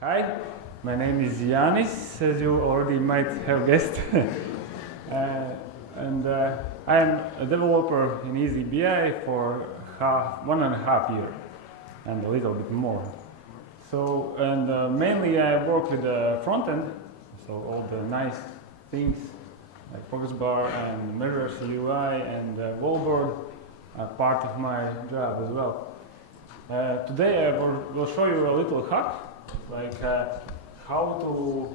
Hi, my name is Jānis, as you already might have guessed. I am a developer in eazyBI for 1.5 years and a little bit more. So, mainly I work with the front end, so all the nice things like focus bar and mirrors UI and wallboard are part of my job as well. Today I will show you a little hack, like how to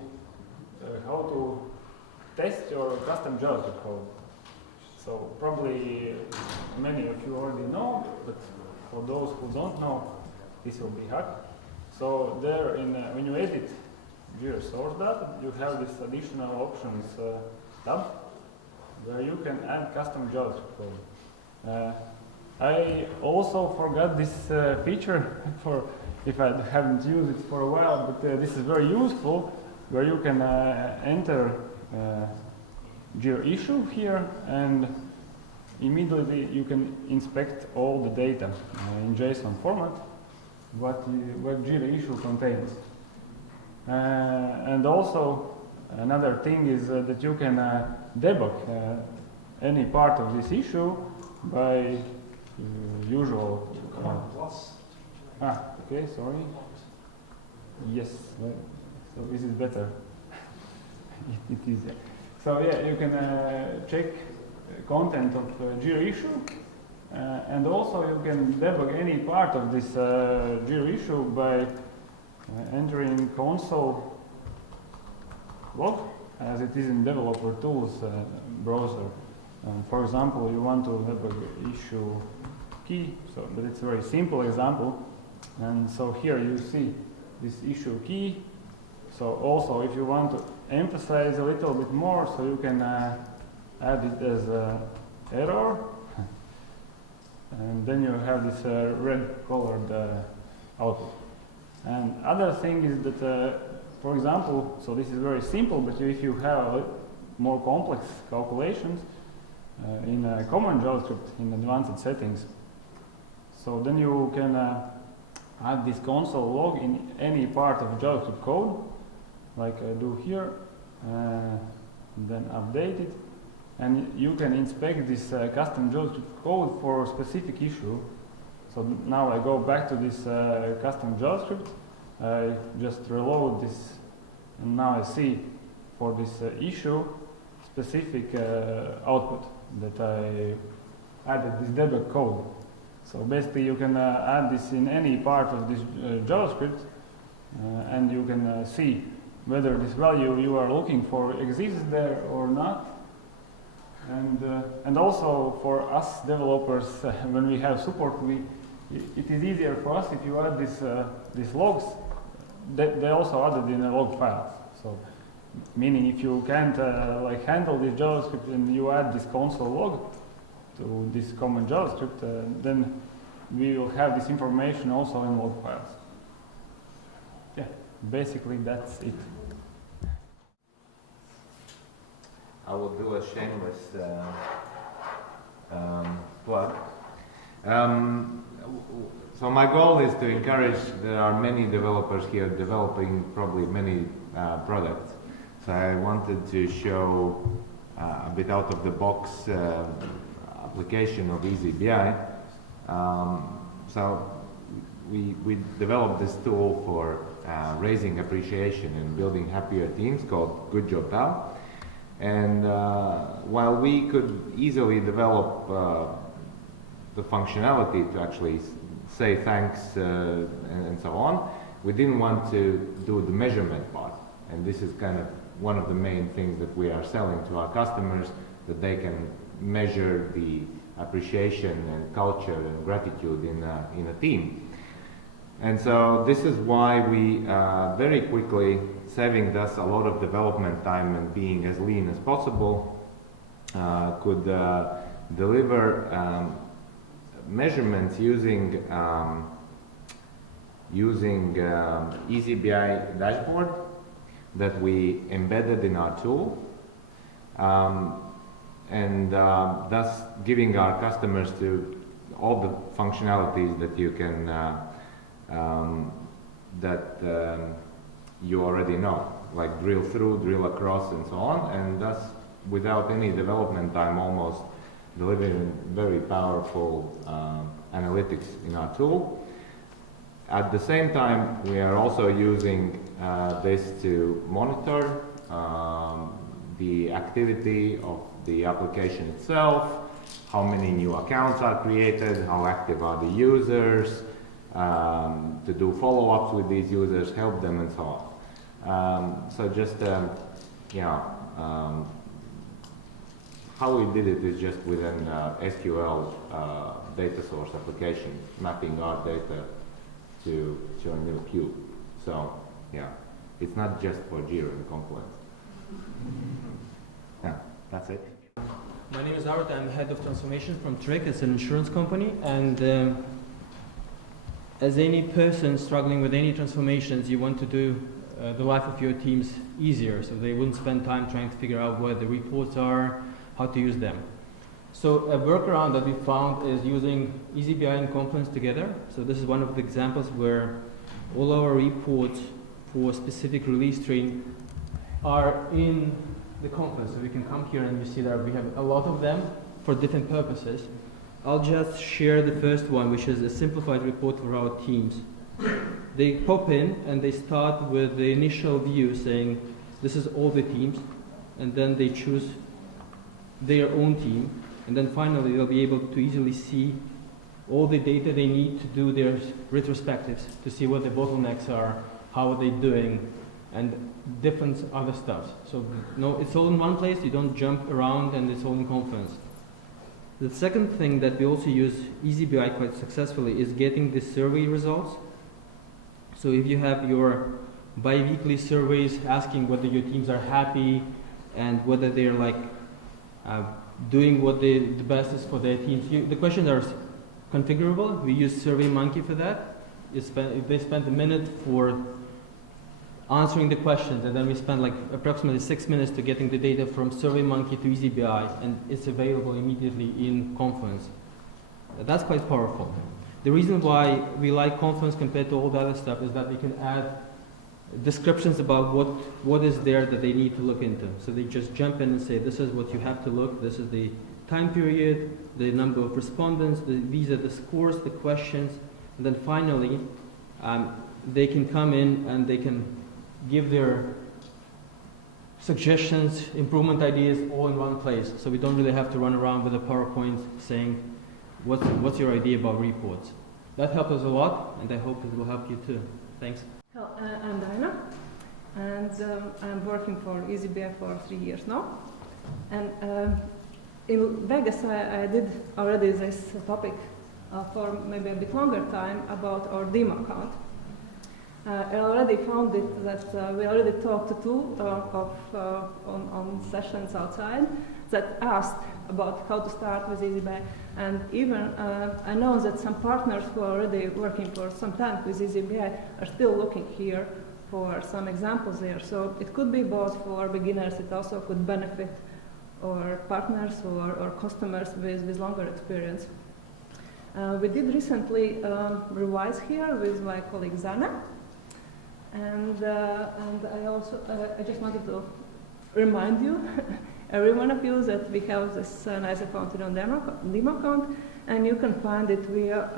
test your custom JavaScript code. So probably many of you already know, but for those who don't know, this will be hack. So there, when you edit your source data, you have this additional options tab where you can add custom JavaScript code. I also forgot this feature for if I haven't used it for a while, but this is very useful, where you can enter your issue here, and immediately you can inspect all the data in JSON format, what Jira issue contains. And also another thing is that you can debug any part of this issue by usual. Okay, sorry. Yes, so this is better. it is. So yeah, you can check content of Jira issue, and also you can debug any part of this Jira issue by entering console log, as it is in developer tools browser. For example, you want to debug issue key, but it's a very simple example. And so here you see this issue key. So also, if you want to emphasize a little bit more, so you can add it as error, and then you have this red colored output. And other thing is that, for example, so this is very simple, but if you have more complex calculations in common JavaScript in advanced settings, so then you can add this console log in any part of JavaScript code, like I do here, then update it, and you can inspect this custom JavaScript code for a specific issue. So now I go back to this custom JavaScript, I just reload this, and now I see for this issue specific output that I added this debug code. So basically you can add this in any part of this JavaScript, and you can see whether this value you are looking for exists there or not. And also for us developers, when we have support, it is easier for us if you add these logs. They also added in a log files. So meaning if you can't like handle this JavaScript and you add this console log to this common JavaScript, then we will have this information also in log files. Yeah, basically that's it. I will do a shameless plug. So my goal is to encourage, there are many developers here developing probably many products. So I wanted to show a bit out of the box application of eazyBI. So we developed this tool for raising appreciation and building happier teams called Good Job Pal. And while we could easily develop the functionality to actually say thanks and so on, we didn't want to do the measurement part. And this is kind of one of the main things that we are selling to our customers, that they can measure the appreciation and culture and gratitude in a team. And so this is why we very quickly, saving us a lot of development time and being as lean as possible, could deliver measurements using eazyBI dashboard that we embedded in our tool, and thus giving our customers to all the functionalities that you can you already know, like drill through, drill across, and so on, and thus, without any development time, almost delivering very powerful analytics in our tool. At the same time, we are also using this to monitor the activity of the application itself, how many new accounts are created, how active are the users, to do follow-ups with these users, help them, and so on. So just, how we did it is just with an SQL data source application, mapping our data to a new cube. So, yeah, it's not just for Jira and Confluence. Yeah, that's it. My name is Arutyun. I'm head of transformation from Tryg. It's an insurance company, and as any person struggling with any transformations, you want to do the life of your teams easier, so they wouldn't spend time trying to figure out where the reports are, how to use them. So a workaround that we found is using eazyBI and Confluence together. So this is one of the examples where all our reports for a specific release stream are in the Confluence. So we can come here and you see that we have a lot of them for different purposes. I'll just share the first one, which is a simplified report for our teams. They pop in and they start with the initial view saying, this is all the teams, and then they choose their own team, and then finally they'll be able to easily see all the data they need to do their retrospectives, to see what the bottlenecks are, how are they doing, and different other stuff. So no, it's all in one place, you don't jump around, and it's all in Confluence. The second thing that we also use eazyBI quite successfully is getting the survey results. So if you have your bi-weekly surveys asking whether your teams are happy and whether they're like doing what the best is for their teams, the questions are configurable. We use SurveyMonkey for that. They spend a minute for answering the questions, and then we spend like approximately 6 minutes to getting the data from SurveyMonkey to eazyBI, and it's available immediately in Confluence. That's quite powerful. The reason why we like Confluence compared to all the other stuff is that we can add descriptions about what is there that they need to look into. So they just jump in and say, this is what you have to look, this is the time period, the number of respondents, these are the scores, the questions, and then finally they can come in and they can give their suggestions, improvement ideas all in one place. So we don't really have to run around with a PowerPoint saying, what's your idea about reports? That helped us a lot, and I hope it will help you too. Thanks. Hello, I'm Daina, and I'm working for eazyBI for 3 years now. And in Vegas, I did already this topic for maybe a bit longer time about our demo account. I already found it that we already talked to two on sessions outside that asked about how to start with eazyBI, and even I know that some partners who are already working for some time with eazyBI are still looking here for some examples there. So it could be both for beginners, it also could benefit our partners or customers with longer experience. We did recently revise here with my colleague Zana. And I also, I just wanted to remind you, every one of you, that we have this nice account on demo account, and you can find it via,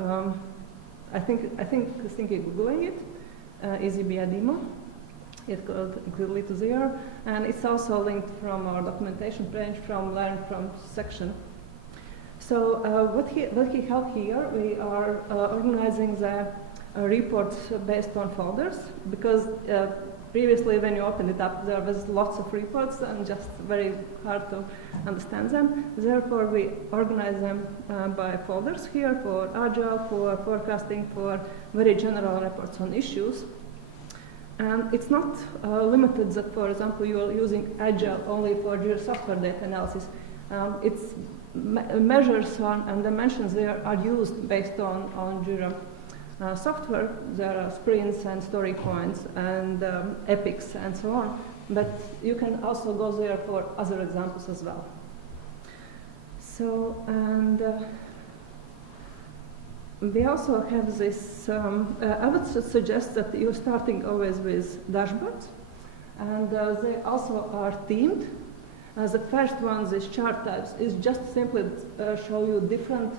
I think you're Googling it, eazyBI demo. It's called clearly to there, and it's also linked from our documentation page from Learn From section. So what he helped here, we are organizing the reports based on folders, because previously when you opened it up there was lots of reports and just very hard to understand them. Therefore we organize them by folders here for Agile, for forecasting, for very general reports on issues. And it's not limited that, for example, you are using Agile only for Jira software data analysis. It's measures and dimensions there are used based on Jira software. There are sprints and story points and epics and so on, but you can also go there for other examples as well. So, and We also have this, I would suggest that you're starting always with dashboards, and they also are themed. The first one, this chart types, is just simply show you different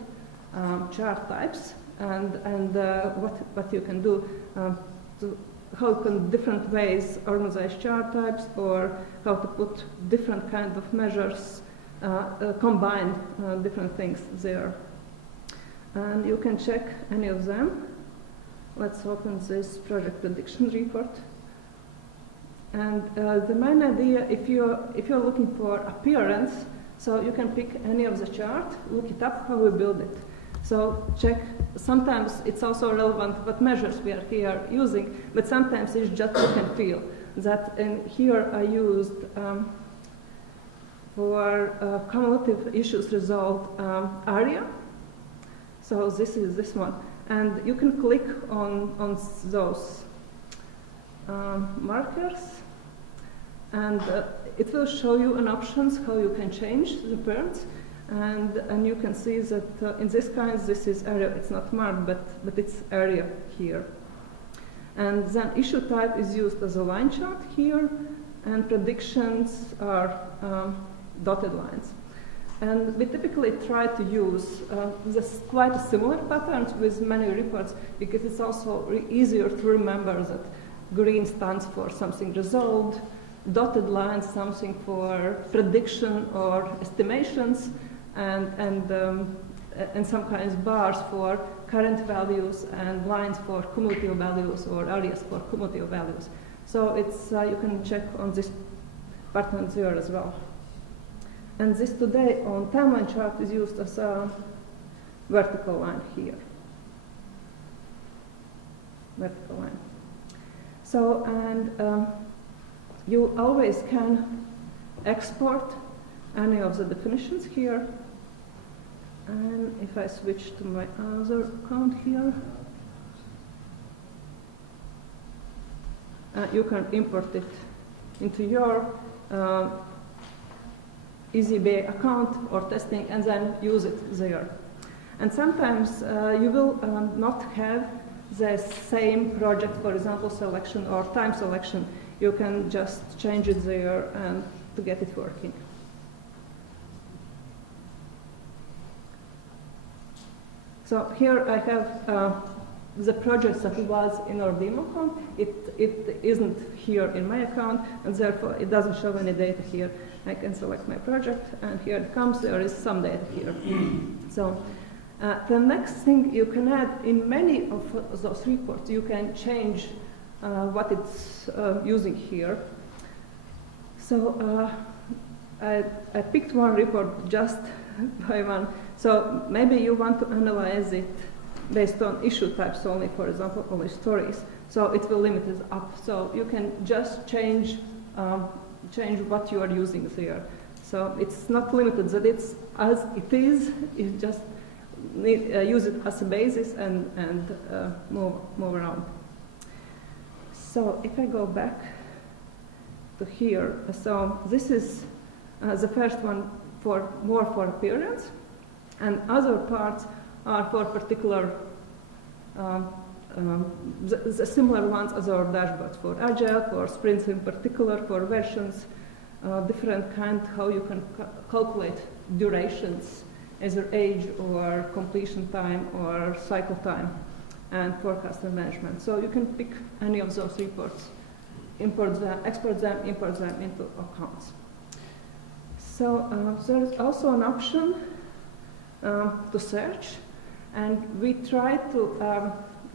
chart types and what you can do, how you can different ways organize chart types, or how to put different kind of measures, combine different things there. And you can check any of them. Let's open this project prediction report. And the main idea, if you're looking for appearance, so you can pick any of the chart, look it up, how we build it. So check, sometimes it's also relevant what measures we are here using, but sometimes it's just look and feel. That, and here I used for cumulative issues resolved area. So this is this one. And you can click on those markers, and it will show you an options how you can change the parents, and you can see that in this kind, this is area. It's not marked, but it's area here. And then issue type is used as a line chart here, and predictions are dotted lines. And we typically try to use this quite similar patterns with many reports, because it's also easier to remember that green stands for something resolved, dotted lines something for prediction or estimations, and some kinds of bars for current values, and lines for cumulative values, or areas for cumulative values. So it's you can check on this pattern there as well. And this today on timeline chart is used as a vertical line here. Vertical line. So, and you always can export any of the definitions here. And if I switch to my other account here, you can import it into your eazyBI account or testing, and then use it there. And sometimes you will not have the same project, for example, selection or time selection. You can just change it there and to get it working. So here I have the projects that was in our demo account. It isn't here in my account, and therefore it doesn't show any data here. I can select my project, and here it comes. There is some data here. So the next thing you can add in many of those reports, you can change what it's using here. So I picked one report just by one. So maybe you want to analyze it based on issue types only, for example, only stories. So it will limit it up. So you can just change what you are using there. So it's not limited that it's as it is. You just use it as a basis and move around. So if I go back to here, so this is the first one for more for appearance, and other parts are for particular the similar ones as our dashboards for agile, for sprints in particular, for versions, different kind how you can calculate durations, either age or completion time or cycle time, and forecast and management. So you can pick any of those reports, import them, export them, import them into accounts. So there is also an option to search, and we try to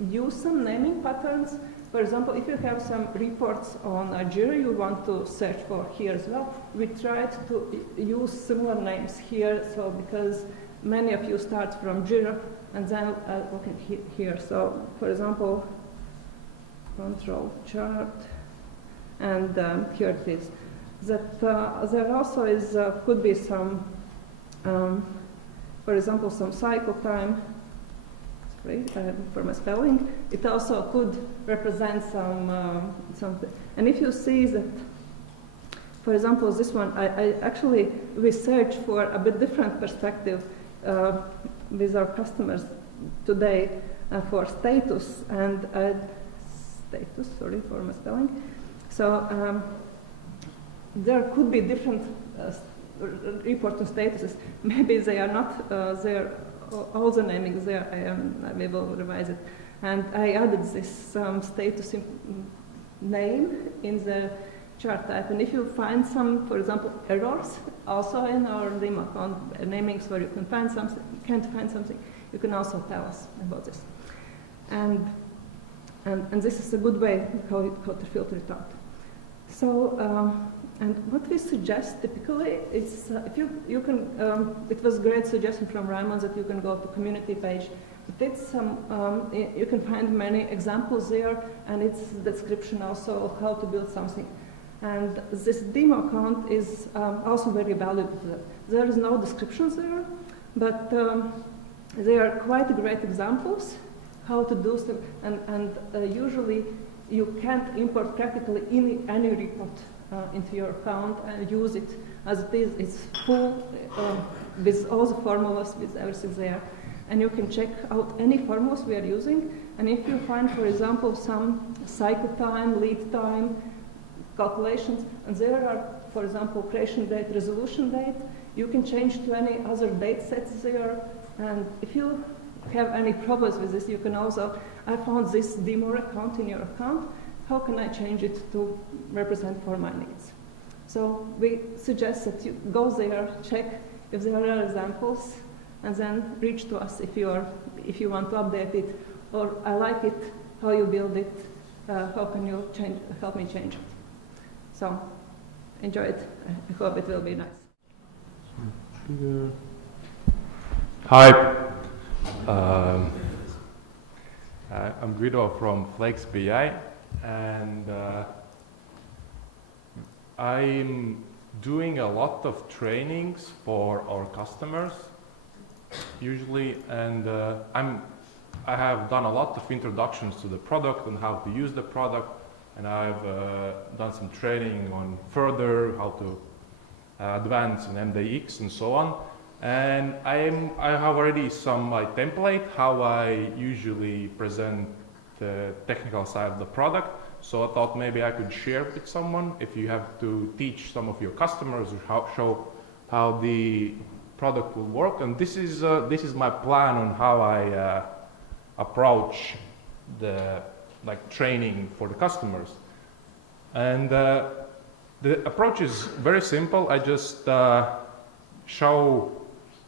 use some naming patterns. For example, if you have some reports on Jira you want to search for here as well, we tried to use similar names here, so because many of you start from Jira and then looking here. So, for example, control chart, and here it is. That there also is could be some, for example, some cycle time. Sorry for my spelling. It also could represent some something. And if you see that, for example, this one, I actually we search for a bit different perspective with our customers. today for status and status, sorry for misspelling. So there could be different reporting statuses. Maybe they are not there, all the naming there, I will revise it. And I added this status name in the chart type. And if you find some, for example, errors, also in our demo account namings where you can find something, can't find something, you can also tell us about this. And this is a good way how to filter it out. So, and what we suggest typically is if you can, it was a great suggestion from Raimonds that you can go to community page. But it's you can find many examples there, and it's description also of how to build something. And this demo account is also very valuable. There is no descriptions there, but they are quite great examples how to do stuff. And usually you can't import practically any report into your account and use it as it is. It's full with all the formulas, with everything there. And you can check out any formulas we are using. And if you find, for example, some cycle time, lead time, calculations, and there are, for example, creation date, resolution date, you can change to any other date sets there. And if you have any problems with this, you can also, I found this demo account in your account, how can I change it to represent for my needs? So we suggest that you go there, check if there are examples, and then reach to us if you want to update it, or I like it, how you build it, how can you help me change it. So enjoy it. I hope it will be nice. Hi, I'm Gvido from Flex.bi, and I'm doing a lot of trainings for our customers usually, and I have done a lot of introductions to the product and how to use the product, and I've done some training on further how to advance in MDX and so on. And I have already some template how I usually present the technical side of the product. So I thought maybe I could share with someone if you have to teach some of your customers or show how the product will work. And this is my plan on how I approach the training for the customers. And the approach is very simple. I just show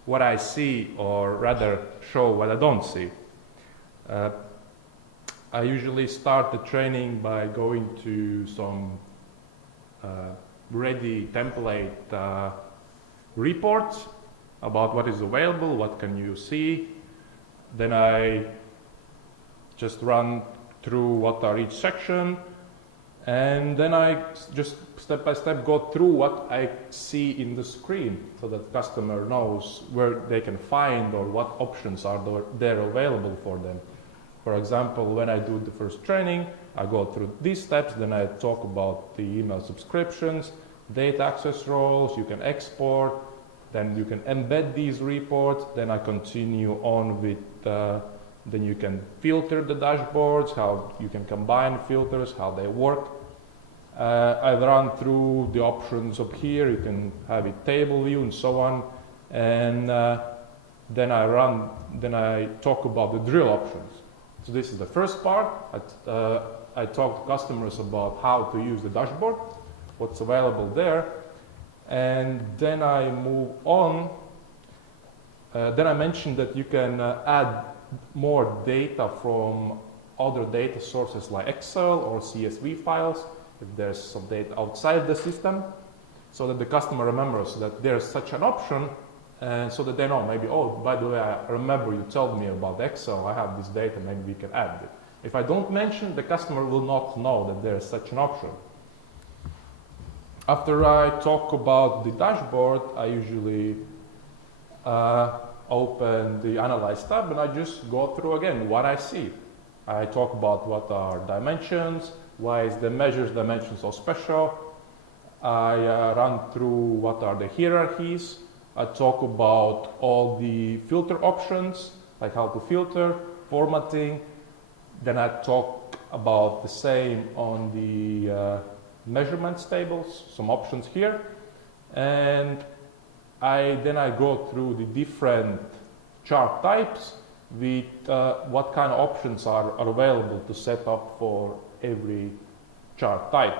what I see, or rather show what I don't see. I usually start the training by going to some ready template reports about what is available, what can you see. Then I just run through what are each section, and then I just step by step go through what I see in the screen so that customer knows where they can find or what options are there available for them. For example, when I do the first training, I go through these steps, then I talk about the email subscriptions, data access roles, you can export, then you can embed these reports, then I continue on with then you can filter the dashboards, how you can combine filters, how they work. I run through the options up here, you can have it table view and so on. And then I talk about the drill options. So this is the first part. I talk to customers about how to use the dashboard, what's available there. And then I move on. Then I mentioned that you can add more data from other data sources like Excel or CSV files if there's some data outside the system, so that the customer remembers that there's such an option, and so that they know maybe, oh, by the way, I remember you told me about Excel, I have this data, maybe we can add it. If I don't mention, the customer will not know that there's such an option. After I talk about the dashboard, I usually open the Analyze tab and I just go through again what I see. I talk about what are dimensions, why is the measures dimension so special. I run through what are the hierarchies. I talk about all the filter options. like how to filter, formatting. Then I talk about the same on the measurements tables, some options here. And then I go through the different chart types with what kind of options are available to set up for every chart type.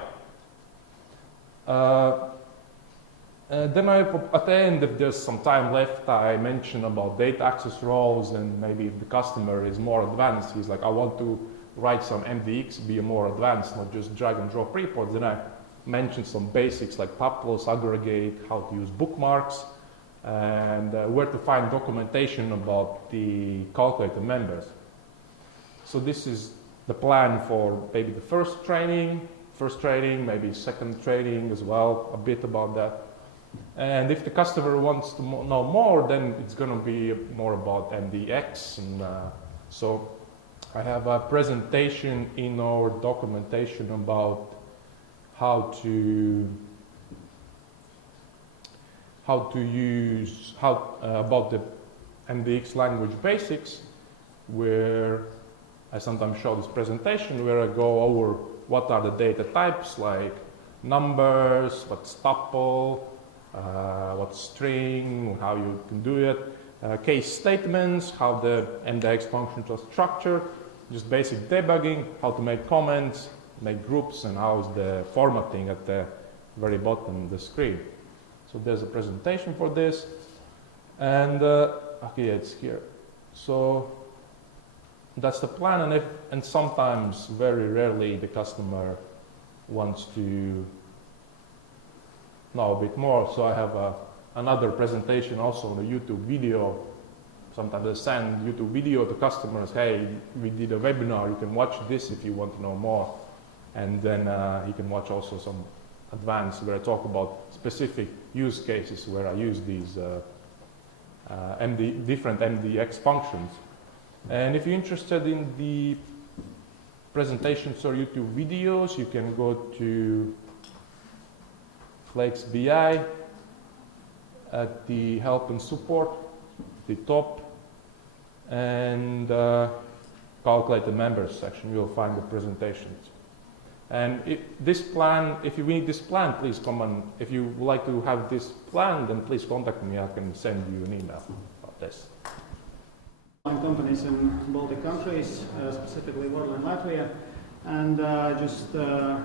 Then at the end, if there's some time left, I mention about data access roles, and maybe if the customer is more advanced, he's like, I want to write some MDX, be more advanced, not just drag and drop reports. Then I mention some basics like tuples, aggregate, how to use bookmarks, and where to find documentation about the calculated members. So this is the plan for maybe the first training, maybe second training as well, a bit about that. And if the customer wants to know more, then it's going to be more about MDX. And so I have a presentation in our documentation about about the MDX language basics, where I sometimes show this presentation where I go over what are the data types, like numbers, what's tuple, what's string, how you can do it, case statements, how the MDX functions are structured, just basic debugging, how to make comments, make groups, and how is the formatting at the very bottom of the screen. So there's a presentation for this, and okay, it's here. So that's the plan, and sometimes, very rarely, the customer wants to know a bit more. So I have another presentation also on a YouTube video. Sometimes I send YouTube video to customers. Hey, we did a webinar. You can watch this if you want to know more, and then you can watch also some advanced where I talk about specific use cases where I use these different MDX functions. And if you're interested in the presentations or YouTube videos, you can go to Flex.bi at the help and support, the top, and calculate the members section. You'll find the presentations. And if you need this plan, please come on. If you would like to have this plan, then please contact me. I can send you an email about this. Companies in Baltic countries, specifically Worldline Latvia, and just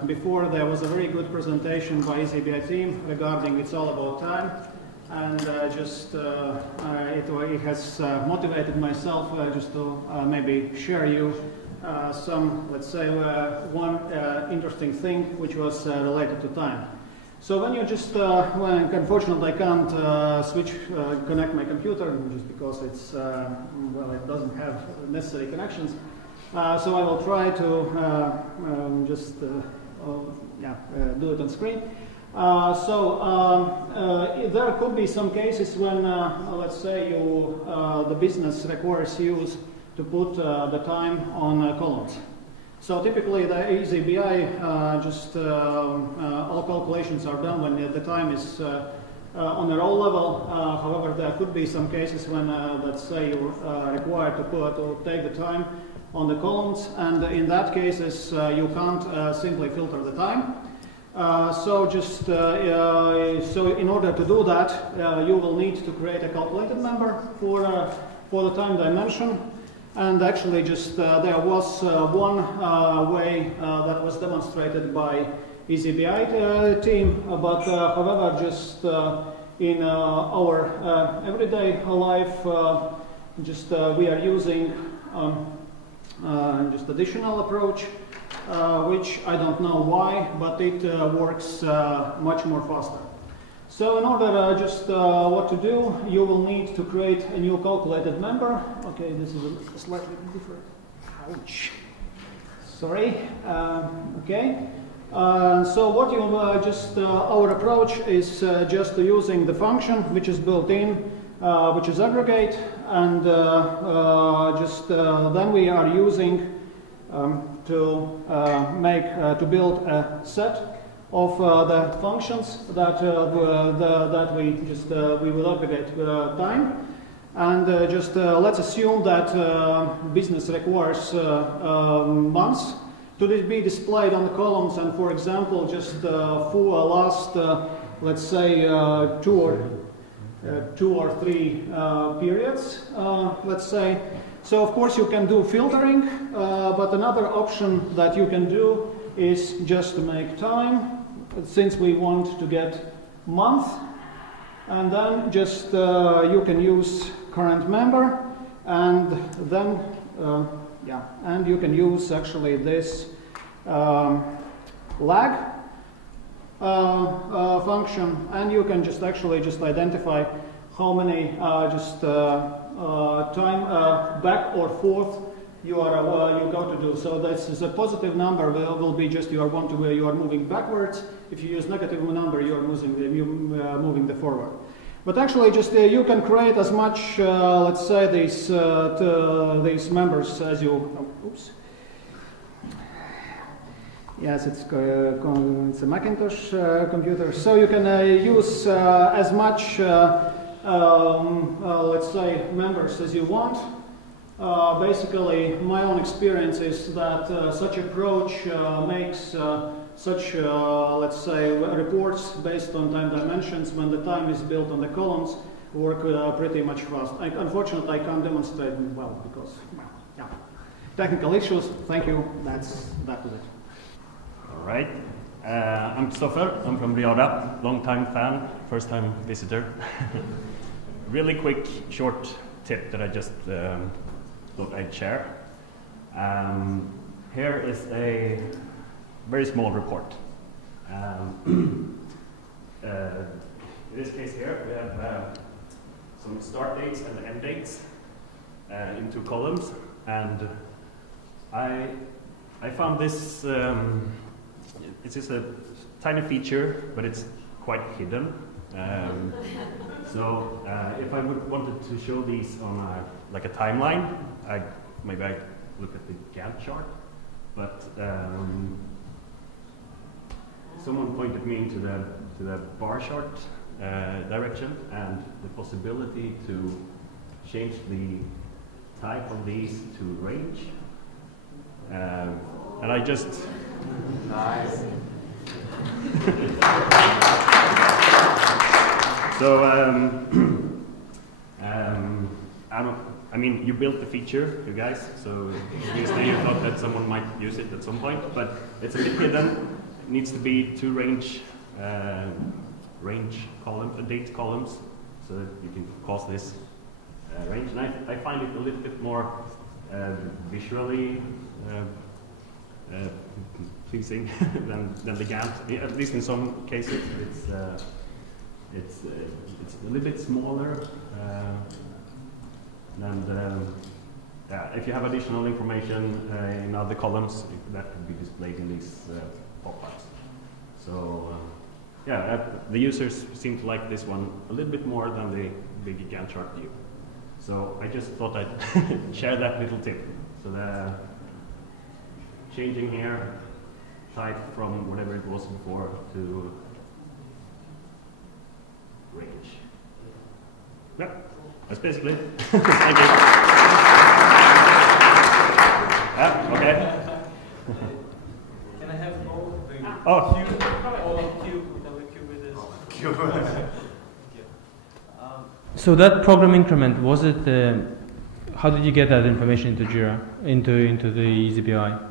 before there was a very good presentation by eazyBI team regarding It's All About Time, and it has motivated myself just to maybe share you some, let's say, one interesting thing which was related to time. So when you just, unfortunately I can't connect my computer just because it's, well, it doesn't have necessary connections. So I will try to do it on screen. There could be some cases when, let's say, the business requires you to put the time on columns. So typically the eazyBI, all calculations are done when the time is on a row level. However, there could be some cases when, let's say, you're required to take the time on the columns, and in that cases you can't simply filter the time. So in order to do that, you will need to create a calculated member for the time dimension. And actually, there was one way that was demonstrated by eazyBI team, but however, in our everyday life, we are using additional approach, which I don't know why, but it works much more faster. So in order what to do, you will need to create a new calculated member. Okay, this is a slightly different. Ouch. Sorry. Okay. So what you our approach is just using the function which is built in, which is aggregate, and then we are using to build a set of the functions that we will aggregate time, And just let's assume that business requires months to be displayed on the columns, and for example, just for last, let's say, 2 or 3 periods, let's say. So of course you can do filtering, but another option that you can do is just to make time, since we want to get month, and then just you can use current member, and then and you can use actually this lag function, and you can just actually just identify how many time back or forth you go to do. So this is a positive number will be just you are moving backwards. If you use negative number, you are moving the forward. But actually, just you can create as much, let's say, these members as you. Oops. Yes, it's a Macintosh computer, so you can use as much, let's say, members as you want. Basically, my own experience is that such approach makes such, let's say, reports based on time dimensions when the time is built on the columns work pretty much fast. Unfortunately, I can't demonstrate them well because, technical issues. Thank you. That was it. All right. I'm Kristofer. I'm from Riada. Long-time fan, first-time visitor. Really quick, short tip that I just thought I'd share. Here is a very small report. In this case here, we have some start dates and end dates in 2 columns, and I found this. It's just a tiny feature, but it's quite hidden. So if I wanted to show these on like a timeline, maybe I look at the Gantt chart, but someone pointed me into the bar chart direction and the possibility to change the type of these to range. And I just... Nice. So, I mean, you built the feature, you guys, so obviously you thought that someone might use it at some point, but it's a bit hidden. It needs to be 2 range column, date columns, so that you can cause this range. And I find it a little bit more visually pleasing than the Gantt. At least in some cases, it's a little bit smaller. And if you have additional information in other columns, that could be displayed in these pop-ups. So the users seem to like this one a little bit more than the big Gantt chart view. So I just thought I'd share that little tip. So the changing here, type from whatever it was before to range. Yep, that's basically it. Thank you. Okay. Can I have all the cube? All cube, double cube with this? Cube. So that program increment, was it? How did you get that information into Jira, into the eazyBI?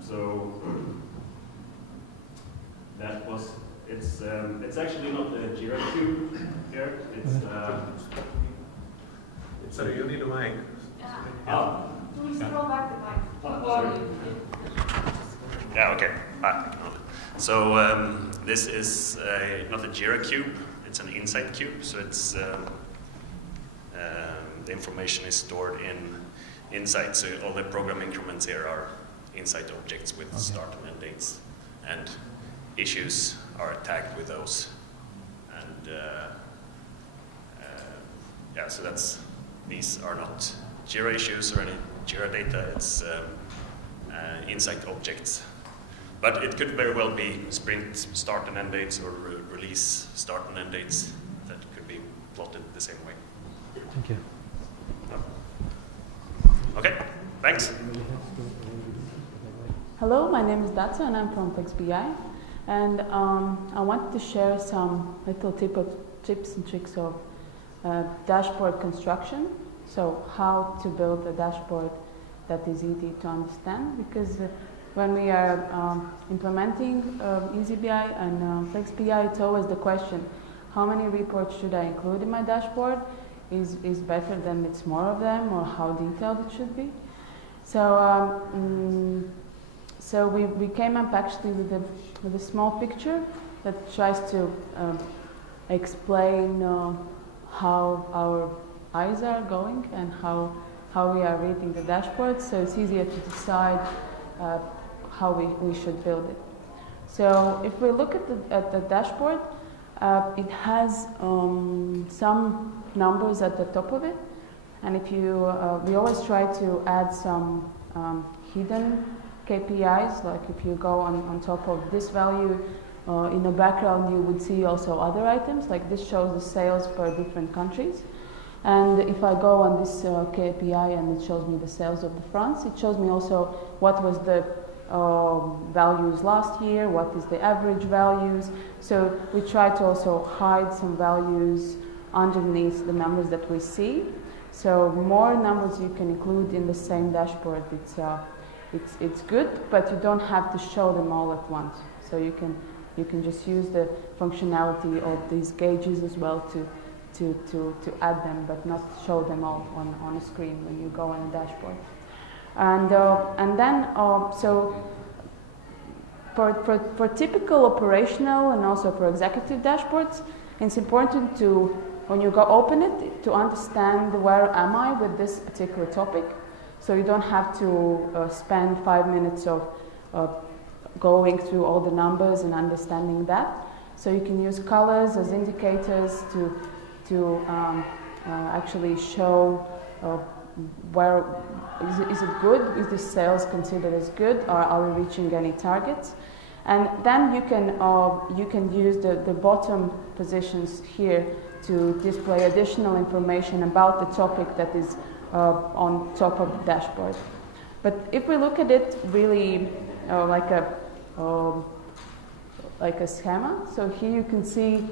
So that was. It's actually not the Jira cube here. Sorry, you need a mic. Please scroll back the mic. Sorry. Yeah, okay. So this is not a Jira cube, it's an insight cube. So it's the information is stored in insight. So all the program increments here are insight objects with start and end dates, and issues are tagged with those. And so these are not Jira issues or any Jira data. It's insight objects. But it could very well be sprint start and end dates or release start and end dates that could plotted the same way. Thank you. Okay, thanks. Hello, my name is Dace and I'm from Flex.bi, and I wanted to share some little tips and tricks of dashboard construction. So how to build a dashboard that is easy to understand, because when we are implementing eazyBI and Flex.bi, it's always the question, how many reports should I include in my dashboard? Is better than it's more of them, or how detailed it should be? So so we came up actually with a small picture that tries to explain how our eyes are going and how we are reading the dashboard, so it's easier to decide how we should build it. So if we look at the dashboard, it has some numbers at the top of it, and if you we always try to add some hidden KPIs, like if you go on top of this value, in the background you would see also other items, like this shows the sales per different countries. And if I go on this KPI and it shows me the sales of France, it shows me also what was the values last year, what is the average values. So we try to also hide some values underneath the numbers that we see. So more numbers you can include in the same dashboard, it's good, but you don't have to show them all at once. So you can just use the functionality of these gauges as well to add them, but not show them all on a screen when you go on a dashboard. And then so for typical operational and also for executive dashboards, it's important to, when you go open it, to understand where am I with this particular topic. So you don't have to spend 5 minutes of going through all the numbers and understanding that. So you can use colors as indicators to actually show where is it good? Is this sales considered as good, or are we reaching any targets? And then you can use the bottom positions here to display additional information about the topic that is on top of the dashboard. But if we look at it really like a schema, so here you can see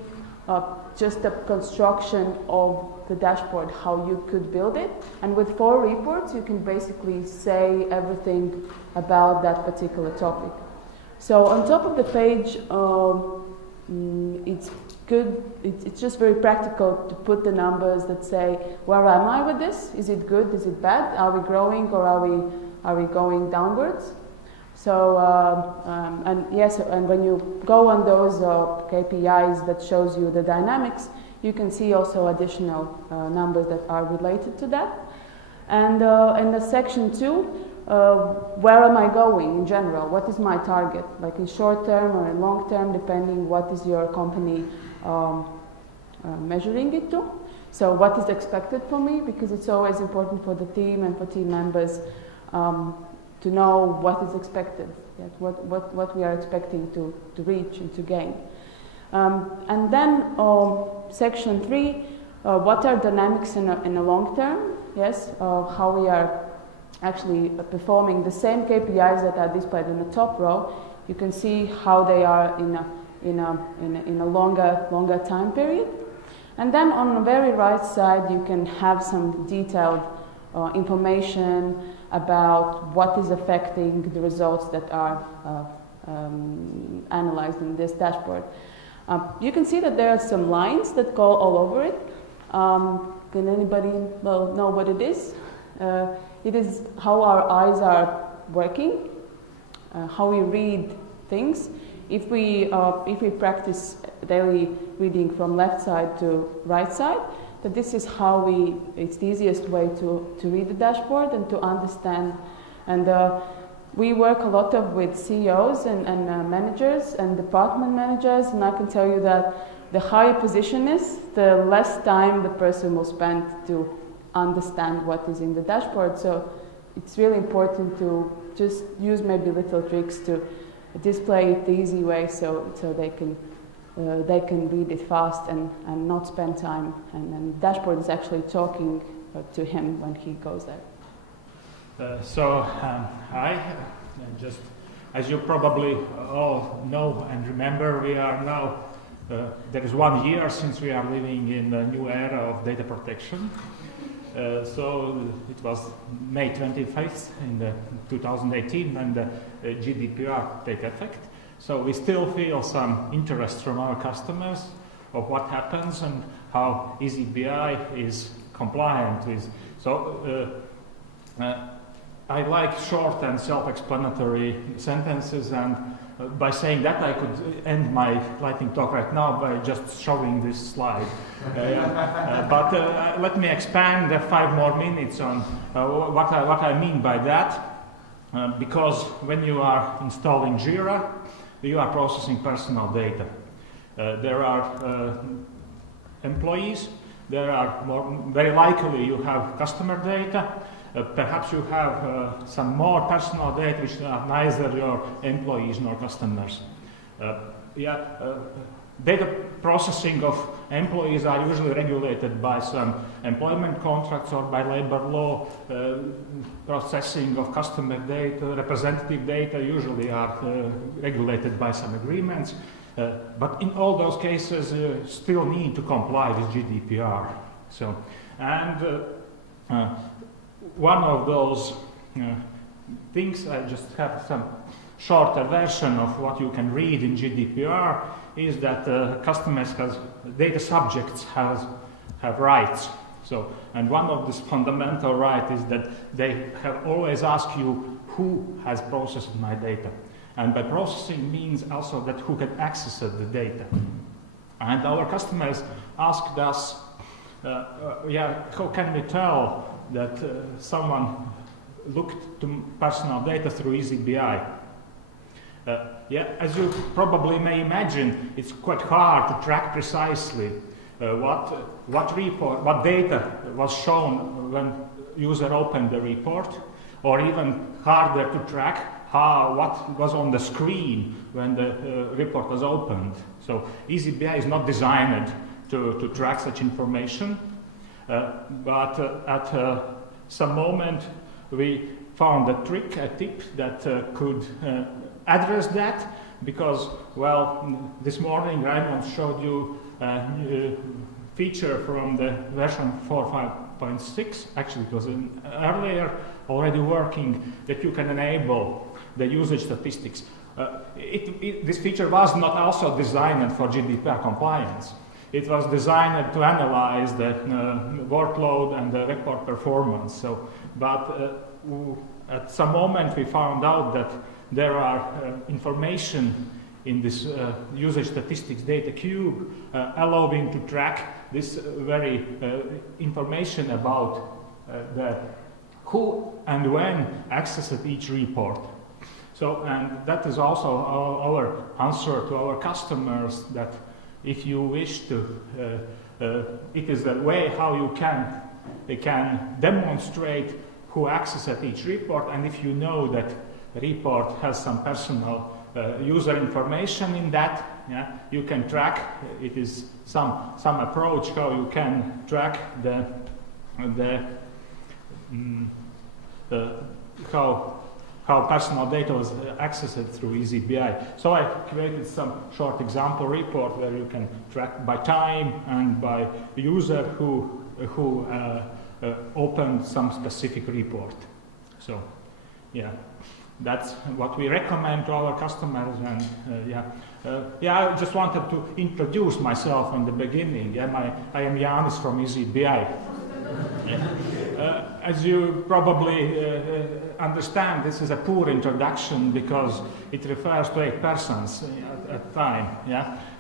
just the construction of the dashboard, how you could build it. And with 4 reports, you can basically say everything about that particular topic. So on top of the page, it's good. It's just very practical to put the numbers that say, where am I with this? Is it good? Is it bad? Are we growing, or are we going downwards? So and yes, and when you go on those KPIs that shows you the dynamics, you can see also additional numbers that are related to that. And in the section 2, where am I going in general? What is my target? Like in short term or in long term, depending what is your company measuring it to. So what is expected for me? Because it's always important for the team and for team members to know what is expected, yes, what we are expecting to reach and to gain. And then section 3, what are dynamics in a long term? Yes, how we are actually performing the same KPIs that are displayed in the top row. You can see how they are in a longer time period. And then on the very right side, you can have some detailed information about what is affecting the results that are analyzed in this dashboard. You can see that there are some lines that go all over it. Can anybody know what it is? It is how our eyes are working, how we read things. If we practice daily reading from left side to right side, that this is how it's the easiest way to read the dashboard and to understand. And we work a lot with CEOs and managers and department managers, and I can tell you that the higher position is, the less time the person will spend to understand what is in the dashboard. So it's really important to just use maybe little tricks to display it the easy way, so they can they can read it fast and not spend time. And dashboard is actually talking to him when he goes there. Just as you probably all know and remember, we are now, there is 1 year since we are living in the new era of data protection. So it was May 25th in 2018 when the GDPR take effect. So we still feel some interest from our customers of what happens and how eazyBI is compliant with. So I like short and self-explanatory sentences, and by saying that I could end my lightning talk right now by just showing this slide. But let me expand 5 more minutes on what I mean by that, because when you are installing Jira, you are processing personal data. There are employees, there are very likely you have customer data, perhaps you have some more personal data which are neither your employees nor customers. Data processing of employees are usually regulated by some employment contracts or by labor law. Processing of customer data, representative data usually are regulated by some agreements. But in all those cases, you still need to comply with GDPR. So, and one of those things, I just have some shorter version of what you can read in GDPR, is that customers data subjects have rights. So, and one of these fundamental rights is that they have always asked you who has processed my data. And by processing means also that who can access the data. And our customers asked us, how can we tell that someone looked to personal data through eazyBI? As you probably may imagine, it's quite hard to track precisely what data was shown when user opened the report, or even harder to track what was on the screen when the report was opened. So eazyBI is not designed to track such information, but at some moment we found a trick, a tip that could address that, because, well, this morning Raimonds showed you a feature from the version 4.5.6, actually it was earlier already working, that you can enable the usage statistics. This feature was not also designed for GDPR compliance. It was designed to analyze the workload and the report performance. So, but at some moment we found out that there are information in this usage statistics data cube allowing to track this very information about the who and when accessed each report. So, and that is also our answer to our customers, that if you wish to, it is the way how they can demonstrate who accessed each report, and if you know that the report has some personal user information in that, you can track. It is some approach how you can track how personal data was accessed through eazyBI. So I created some short example report where you can track by time and by user who opened some specific report. So, that's what we recommend to our customers. And I just wanted to introduce myself in the beginning. I am Jānis from eazyBI. As you probably understand, this is a poor introduction because it refers to 8 persons at a time.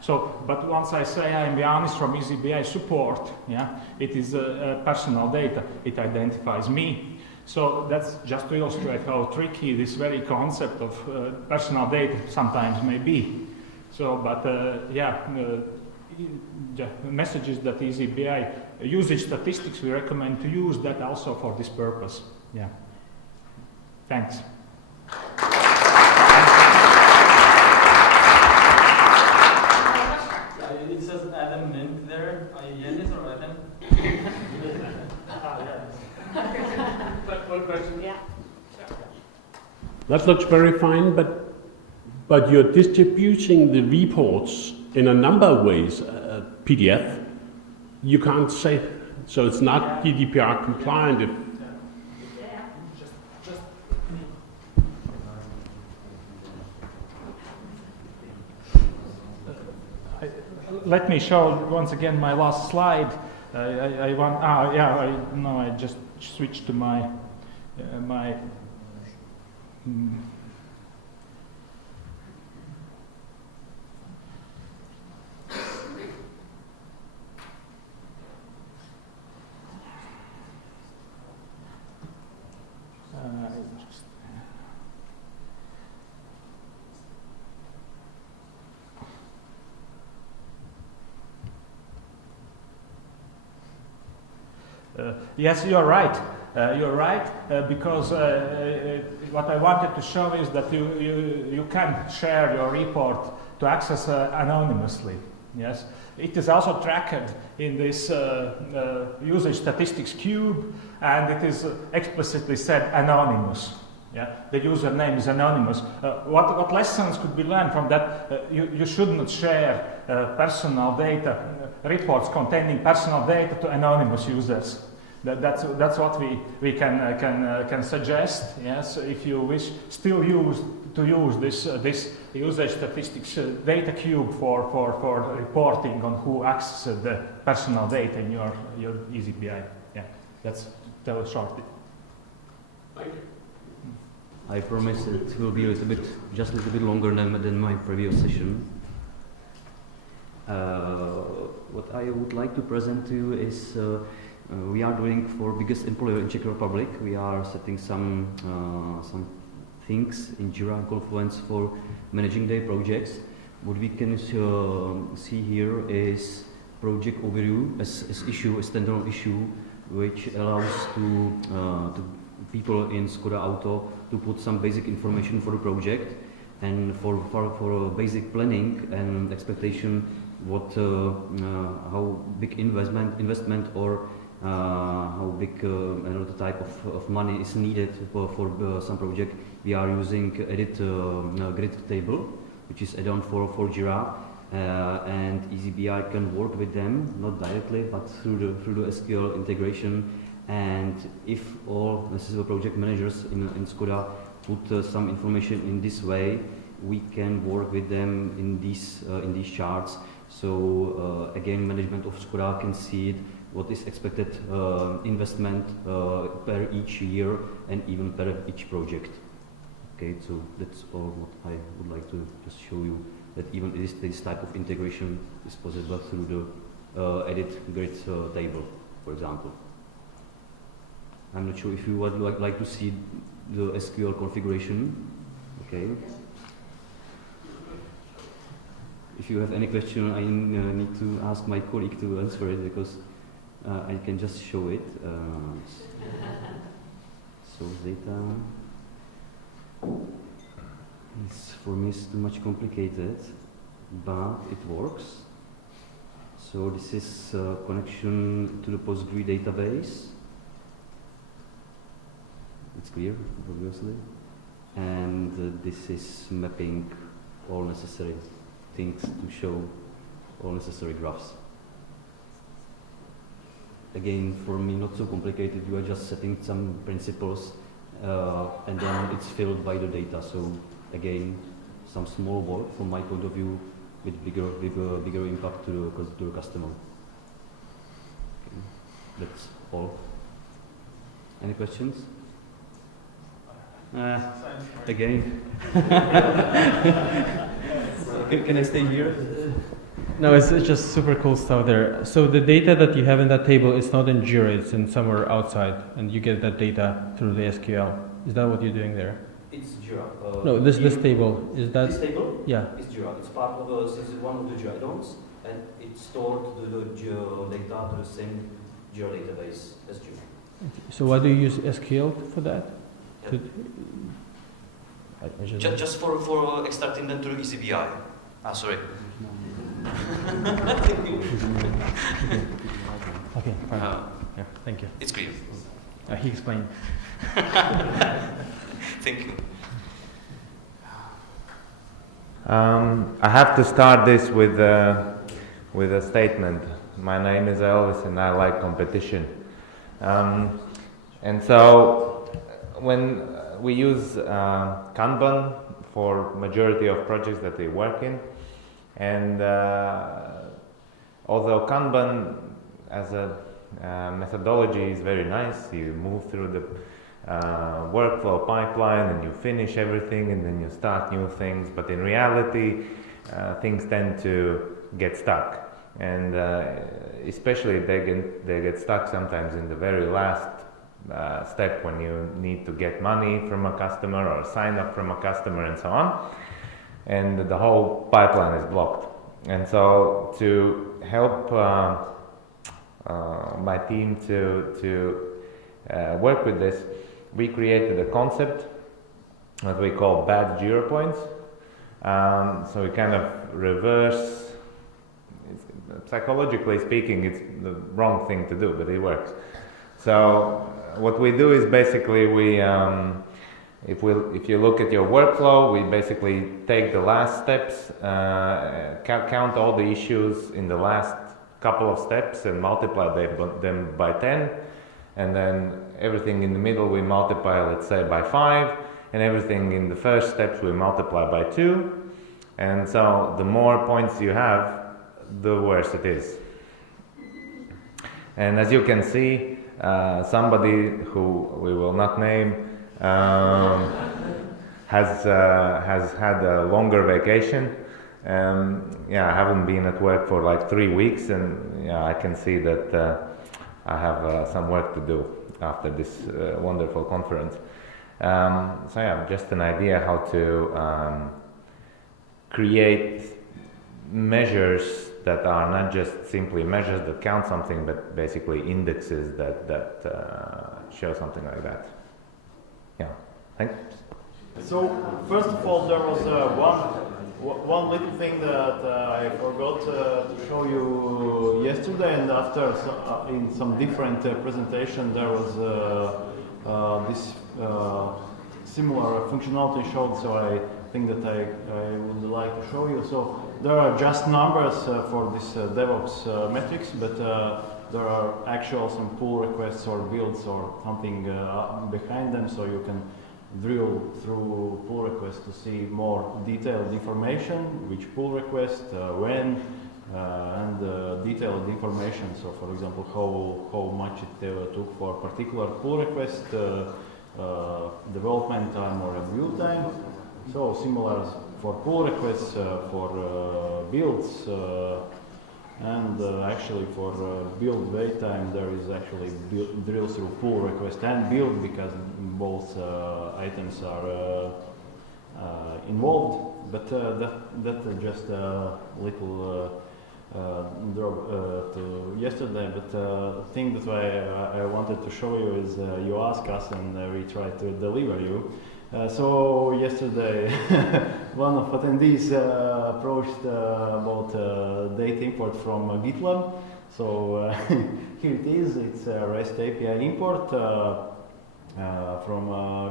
So, but once I say I am Jānis from eazyBI support, it is personal data. It identifies me. So that's just to illustrate how tricky this very concept of personal data sometimes may be. So, but the message is that eazyBI usage statistics, we recommend to use that also for this purpose. Thanks. That looks very fine, but you're distributing the reports in a number of ways. PDF, you can't say, so it's not GDPR compliant. Let me show once again my last slide. I just switched to my yes, you're right. Because what I wanted to show is that you can share your report to access anonymously. Yes, it is also tracked in this usage statistics cube, and it is explicitly said anonymous. Yeah, the username is anonymous. What lessons could be learned from that? You should not share personal data, reports containing personal data to anonymous users. That's what we can suggest. Yes, if you wish still use this usage statistics data cube for reporting on who accesses the personal data in your eazyBI. Yeah, that's tell it shortly. Thank you. I promise it will be just a little bit longer than my previous session. What I would like to present to you is we are doing for biggest employer in Czech Republic. We are setting some things in Jira and Confluence for managing their projects. What we can see here is project overview as issue, a standalone issue, which allows to people in Skoda Auto to put some basic information for the project, and for basic planning and expectation, what how big investment or how big another type of money is needed for some project. We are using edit grid table, which is add-on for Jira, and eazyBI can work with them, not directly, but through the SQL integration. And if all necessary project managers in Skoda put some information in this way, we can work with them in these charts. So again, management of Skoda can see it, what is expected investment per each year and even per each project. Okay, so that's all what I would like to just show you, that even this type of integration is possible through the edit grid table, for example. I'm not sure if you would like to see the SQL configuration. Okay. If you have any question, I need to ask my colleague to answer it, because I can just show it. Source data. For me, it's too much complicated, but it works. So this is connection to the PostgreSQL database. It's clear, obviously. And this is mapping all necessary things to show all necessary graphs. Again, for me, not so complicated. You are just setting some principles, and then it's filled by the data. So again, some small work from my point of view, with bigger impact to the customer. Okay. That's all. Any questions? Again. Can I stay here? No, it's just super cool stuff there. So the data that you have in that table is not in Jira, it's in somewhere outside, and you get that data through the SQL. Is that what you're doing there? It's Jira. No, this table, is that? This table? Yeah. It's Jira. It's part of one of the Jira add-ons, and it's stored the data to the same Jira database as Jira. So why do you use SQL for that? Yeah. Just for extracting them through eazyBI. Sorry. Okay, fine. Yeah, thank you. It's clear. He explained. Thank you. I have to start this with a statement. My name is Elvis and I like competition. And so when we use Kanban for majority of projects that we work in, and although Kanban as a methodology is very nice, you move through the workflow pipeline and you finish everything and then you start new things, but in reality things tend to get stuck, and especially they get stuck sometimes in the very last step when you need to get money from a customer or sign up from a customer and so on, and the whole pipeline is blocked. And so to help my team to work with this, we created a concept that we call bad Jira points. So we kind of reverse, psychologically speaking, it's the wrong thing to do, but it works. So what we do is basically we, if you look at your workflow, we basically take the last steps, count all the issues in the last couple of steps and multiply them by 10, and then everything in the middle we multiply, let's say, by 5, and everything in the first steps we multiply by 2, and so the more points you have, the worse it is. And as you can see, somebody who we will not name has had a longer vacation. Yeah, I haven't been at work for like 3 weeks, and yeah, I can see that I have some work to do after this wonderful conference. So yeah, just an idea how to create measures that are not just simply measures that count something, but basically indexes that show something like that. Yeah, thanks. So first of all, there was one little thing that I forgot to show you yesterday, and after in some different presentation there was this similar functionality showed, so I think that I would like to show you. So there are just numbers for this DevOps metrics, but there are actual some pull requests or builds or something behind them, so you can drill through pull requests to see more detailed information, which pull request, when, and detailed information. So for example, how much it took for a particular pull request, development time or review time. So similar for pull requests, for builds, and actually for build wait time there is actually drill through pull request and build, because both items are involved. But that's just a little drop to yesterday. But the thing that I wanted to show you is you ask us and we try to deliver you. So yesterday one of attendees approached about data import from GitLab. So here it is, it's a REST API import from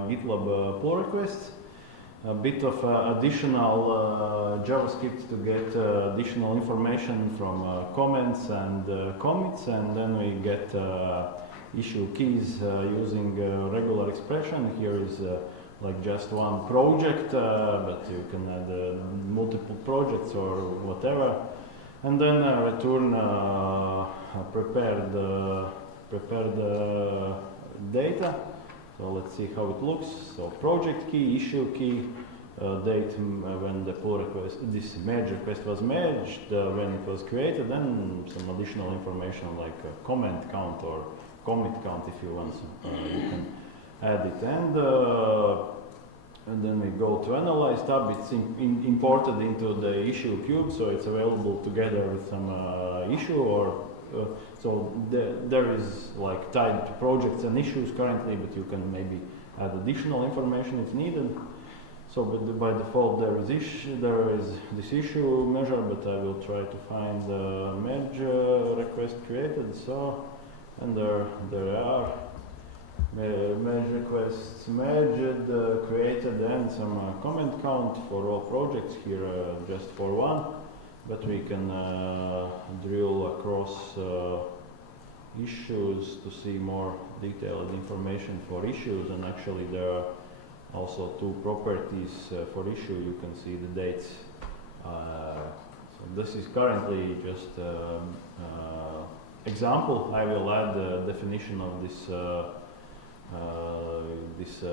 GitLab pull requests. A bit of additional JavaScript to get additional information from comments and commits, and then we get issue keys using regular expression. Here is like just one project, but you can add multiple projects or whatever. And then return prepared data. So let's see how it looks. So project key, issue key, date when the pull request, this merge request was merged, when it was created, and some additional information like comment count or commit count if you want. You can add it, and then we go to analyze tab. It's imported into the issue cube, so it's available together with some issue, or so there is like tied to projects and issues currently, but you can maybe add additional information if needed. So, but by default there is this issue measure, but I will try to find merge request created. So, and there they are. merge requests merged, created, and some comment count for all projects here, just for one. But we can drill across issues to see more detailed information for issues, and actually there are also two properties for issue. You can see the dates. So this is currently just example. I will add the definition of this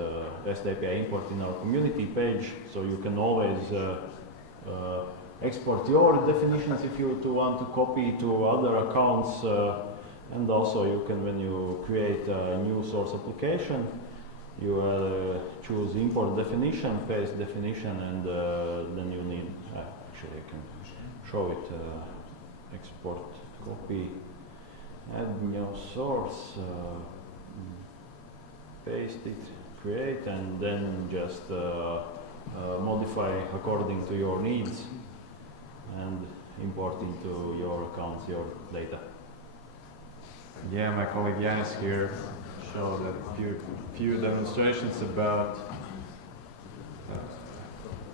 REST API import in our community page, so you can always export your definitions if you want to copy to other accounts, and also you can, when you create a new source application, you choose import definition, paste definition, and then you need, actually I can show it, export, copy, add new source, paste it, create, and then just modify according to your needs and import into your accounts your data. Yeah, my colleague Jānis here showed a few demonstrations about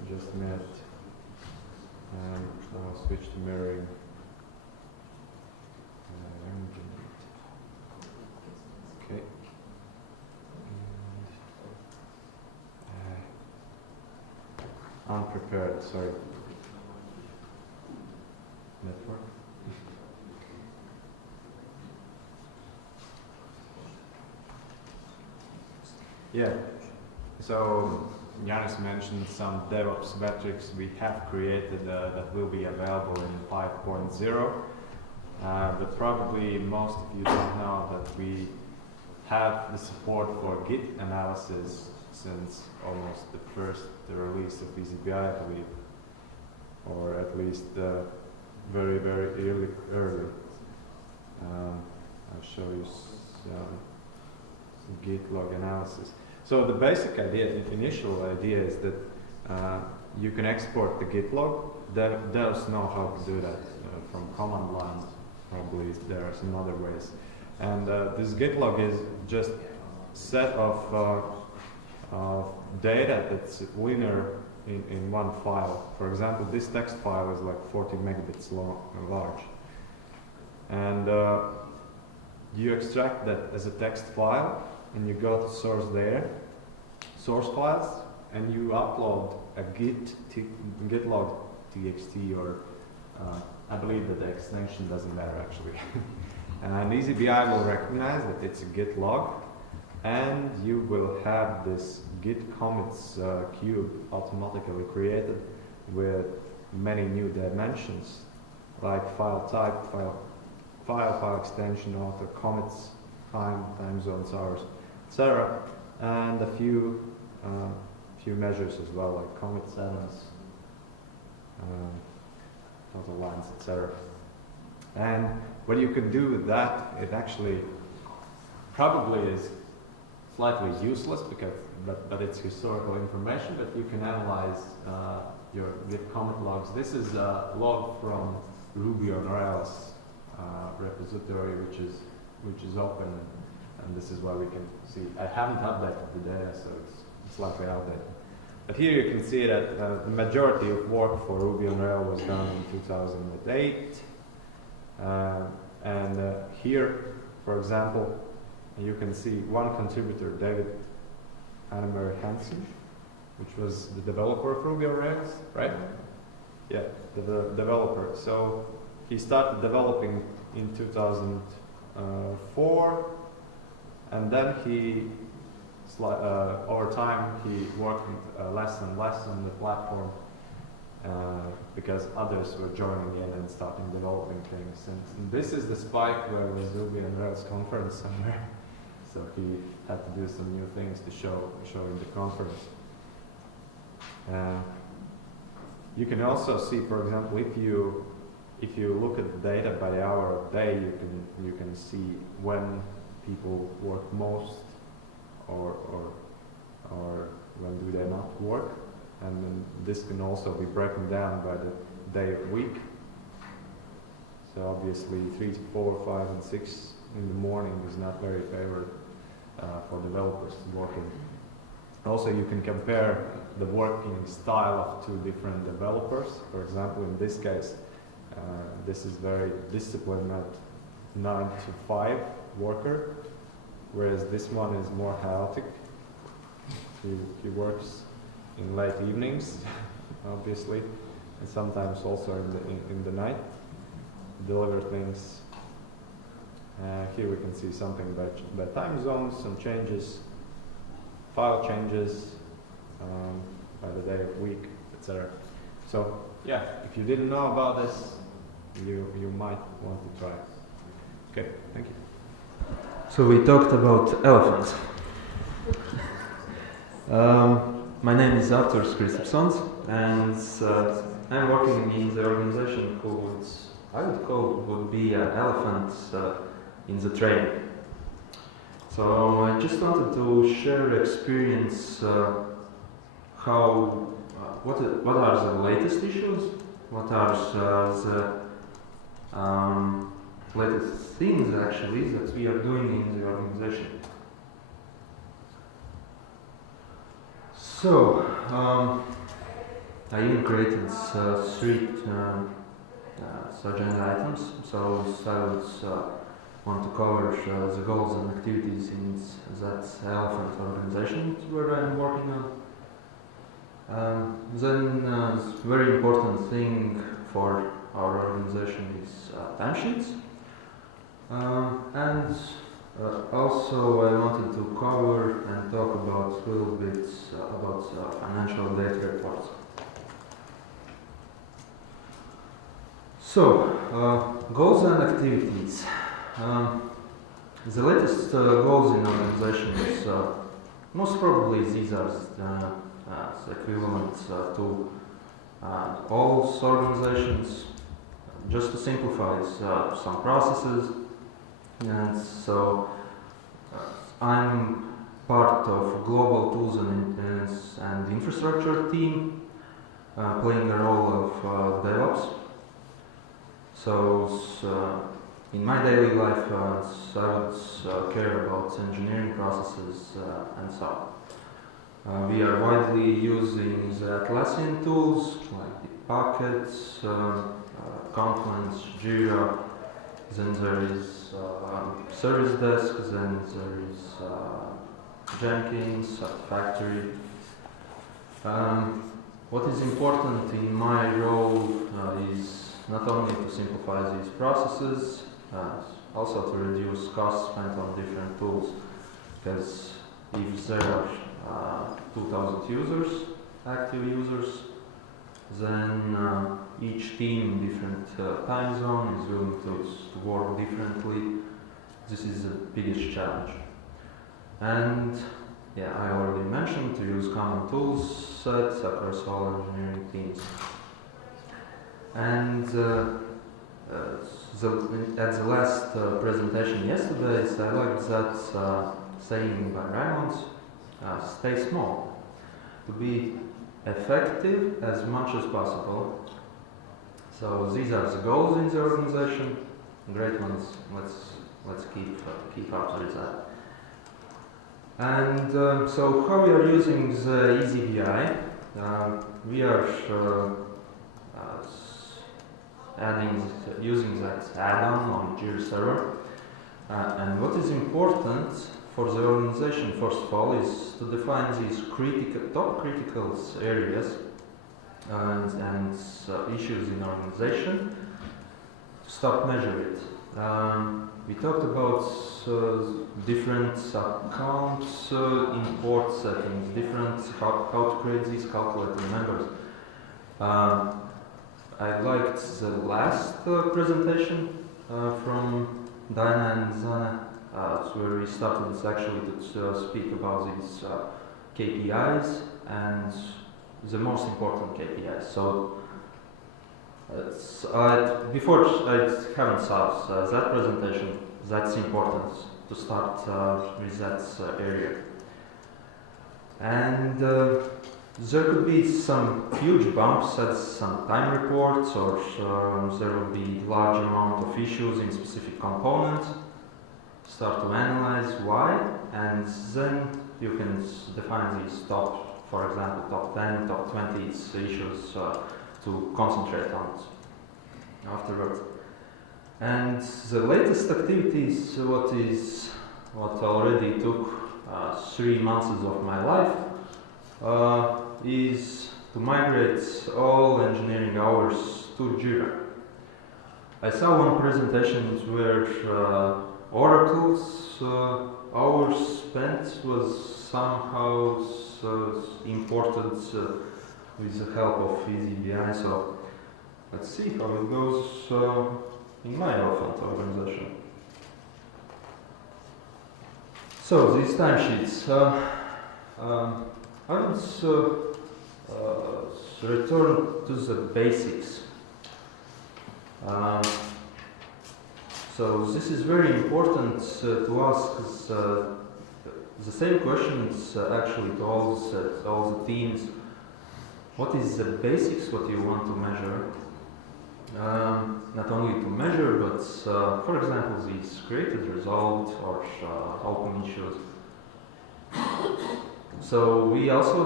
just a minute, and I'll switch to mirroring. Okay. Unprepared, sorry. Network. Yeah, so Jānis mentioned some DevOps metrics we have created that will be available in 5.0, but probably most of you don't know that we have the support for Git analysis since almost the first release of eazyBI, I believe, or at least very, very early. I'll show you some Git log analysis. So the basic idea, the initial idea, is that you can export the Git log. Devs know how to do that from command line. Probably there are some other ways. And this Git log is just set of data that's linear in one file. For example, this text file is like 40 megabits large. And you extract that as a text file, and you go to source files, and you upload a git log txt, or I believe that the extension doesn't matter actually. And eazyBI will recognize that it's a git log, and you will have this git commits cube automatically created with many new dimensions, like file type, file extension, author, commits, time zones, hours, etc., and a few measures as well, like commit settings, total lines, etc. And what you can do with that, it actually probably is slightly useless but it's historical information. But you can analyze your Git commit logs. This is a log from Ruby on Rails repository, which is open, and this is what we can see. I haven't updated the data, so it's slightly outdated. But here you can see that the majority of work for Ruby on Rails was done in 2008. And here, for example, you can see one contributor, David Hansson, which was the developer of Ruby on Rails, right? Yeah, the developer. So he started developing in 2004, and then he, over time, he worked less and less on the platform because others were joining in and starting developing things. And this is the spike where was Ruby on Rails conference somewhere. So he had to do some new things to show in the conference. You can also see, for example, if you look at the data by hour of day, you can see when people work most, or when do they not work, and then this can also be broken down by the day of week. So obviously 3 to 4, 5, and 6 in the morning is not very favored for developers to work in. Also, you can compare the working style of two different developers. For example, in this case, this is very disciplined 9 to 5 worker, whereas this one is more chaotic. He works in late evenings, obviously, and sometimes also in the night, deliver things. Here we can see something by time zones, some changes, file changes by the day of week, etc. So yeah, if you didn't know about this, you might want to try. Okay, thank you. So we talked about elephants. My name is Artūrs Kristapsons, and I'm working in the organization who I would call would be an elephant in the train. So I just wanted to share experience what are the latest issues, what are the latest things actually that we are doing in the organization. So I even created 3 agenda items. So I would want to cover the goals and activities in that elephant organization where I'm working on. Then very important thing for our organization is timesheets. And also I wanted to cover and talk about a little bit about financial data reports. So, goals and activities. The latest goals in organization is most probably these are the equivalent to all organizations. Just to simplify some processes. And so I'm part of global tools and infrastructure team, playing a role of DevOps. So in my daily life, I would care about engineering processes and so on. We are widely using the Atlassian tools like the Packets, Confluence, Jira. Then there is Service Desk, then there is Jenkins, Factory. What is important in my role is not only to simplify these processes, also to reduce costs spent on different tools. Because if there are 2,000 users, active users, then each team in different time zone is willing to work differently. This is the biggest challenge. And yeah, I already mentioned to use common tool sets across all engineering teams. And at the last presentation yesterday, I liked that saying by Raimonds, stay small. To be effective as much as possible. So these are the goals in the organization. Great ones. Let's keep up with that. And so how we are using the eazyBI? We are using that add-on on Jira server. And what is important for the organization, first of all, is to define these top critical areas and issues in organization, to start measure it. We talked about different accounts, import settings, how to create these calculated numbers. I liked the last presentation from Daina and Zana. Where we started actually to speak about these KPIs and the most important KPIs. So before I haven't started that presentation, that's important to start with that area. And there could be some huge bumps at some time reports, or there will be large amount of issues in specific components. start to analyze why, and then you can define these top, for example, top 10, top 20 issues to concentrate on it afterwards. And the latest activities, what already took 3 months of my life, is to migrate all engineering hours to Jira. I saw one presentation where Oracle's hours spent was somehow imported with the help of eazyBI, so let's see how it goes in my Elephant organization. So these timesheets, I would return to the basics. So this is very important to ask the same questions actually to all the teams. What is the basics what you want to measure? Not only to measure, but for example, these created result or open issues. So we also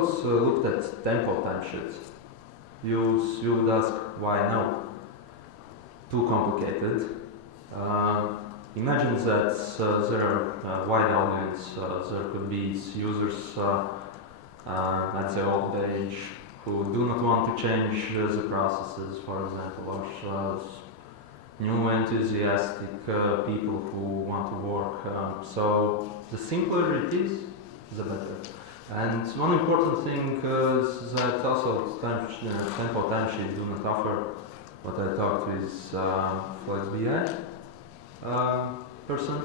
looked at tempo timesheets. You would ask, why no? Too complicated. Imagine that there are a wide audience. There could be users at the old age who do not want to change the processes, for example, or new enthusiastic people who want to work. So the simpler it is, the better. And one important thing is that also tempo timesheet do not offer what I talked with Flex.bi person.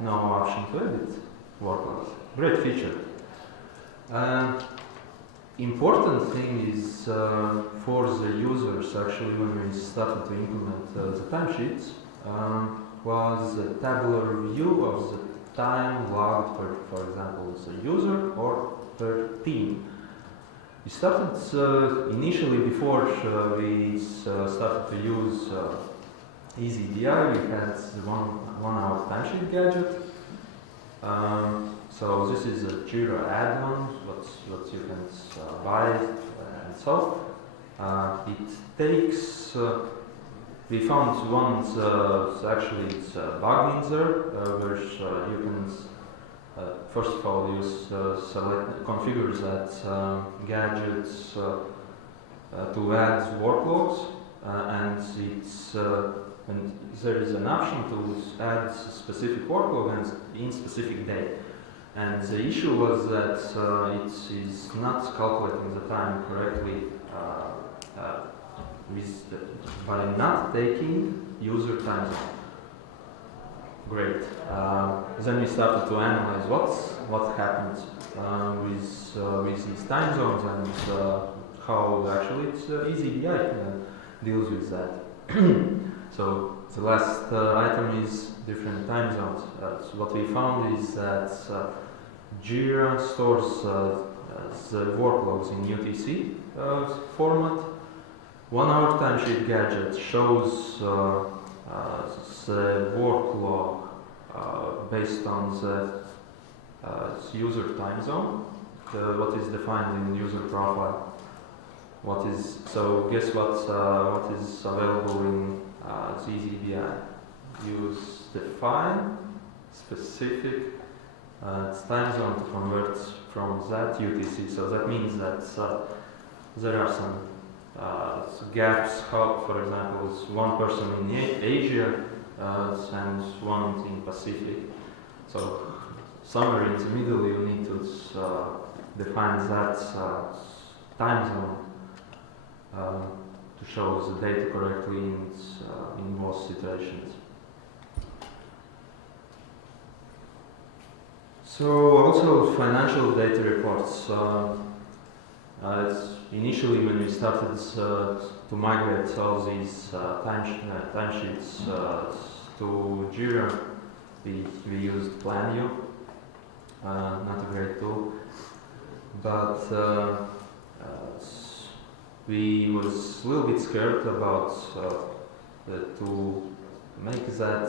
No option to edit workloads. Great feature. Important thing is for the users actually when we started to implement the timesheets was a tabular view of the time logged per, for example, as a user or per team. We started initially before we started to use eazyBI, we had one hour timesheet gadget. So this is a Jira add-on, what you can buy and so. It takes, we found one, actually it's a bug in there, where you can first of all use configure that gadgets to add workloads, and there is an option to add specific workload and in specific day. And the issue was that it is not calculating the time correctly by not taking user time zone. Great. Then we started to analyze what happened with these time zones and how actually it's eazyBI deals with that. So the last item is different time zones. So what we found is that Jira stores the workloads in UTC format. 1 hour timesheet gadget shows the workload based on the user time zone, what is defined in user profile. So guess what is available in eazyBI? Use define specific time zone to convert from that UTC. So that means that there are some gaps. How, for example, is one person in Asia and one in Pacific. So somewhere in the middle you need to define that time zone to show the data correctly in both situations. So also financial data reports. Initially when we started to migrate all these timesheets to Jira, we used PlanView, not a great tool, but we was a little bit scared about to make that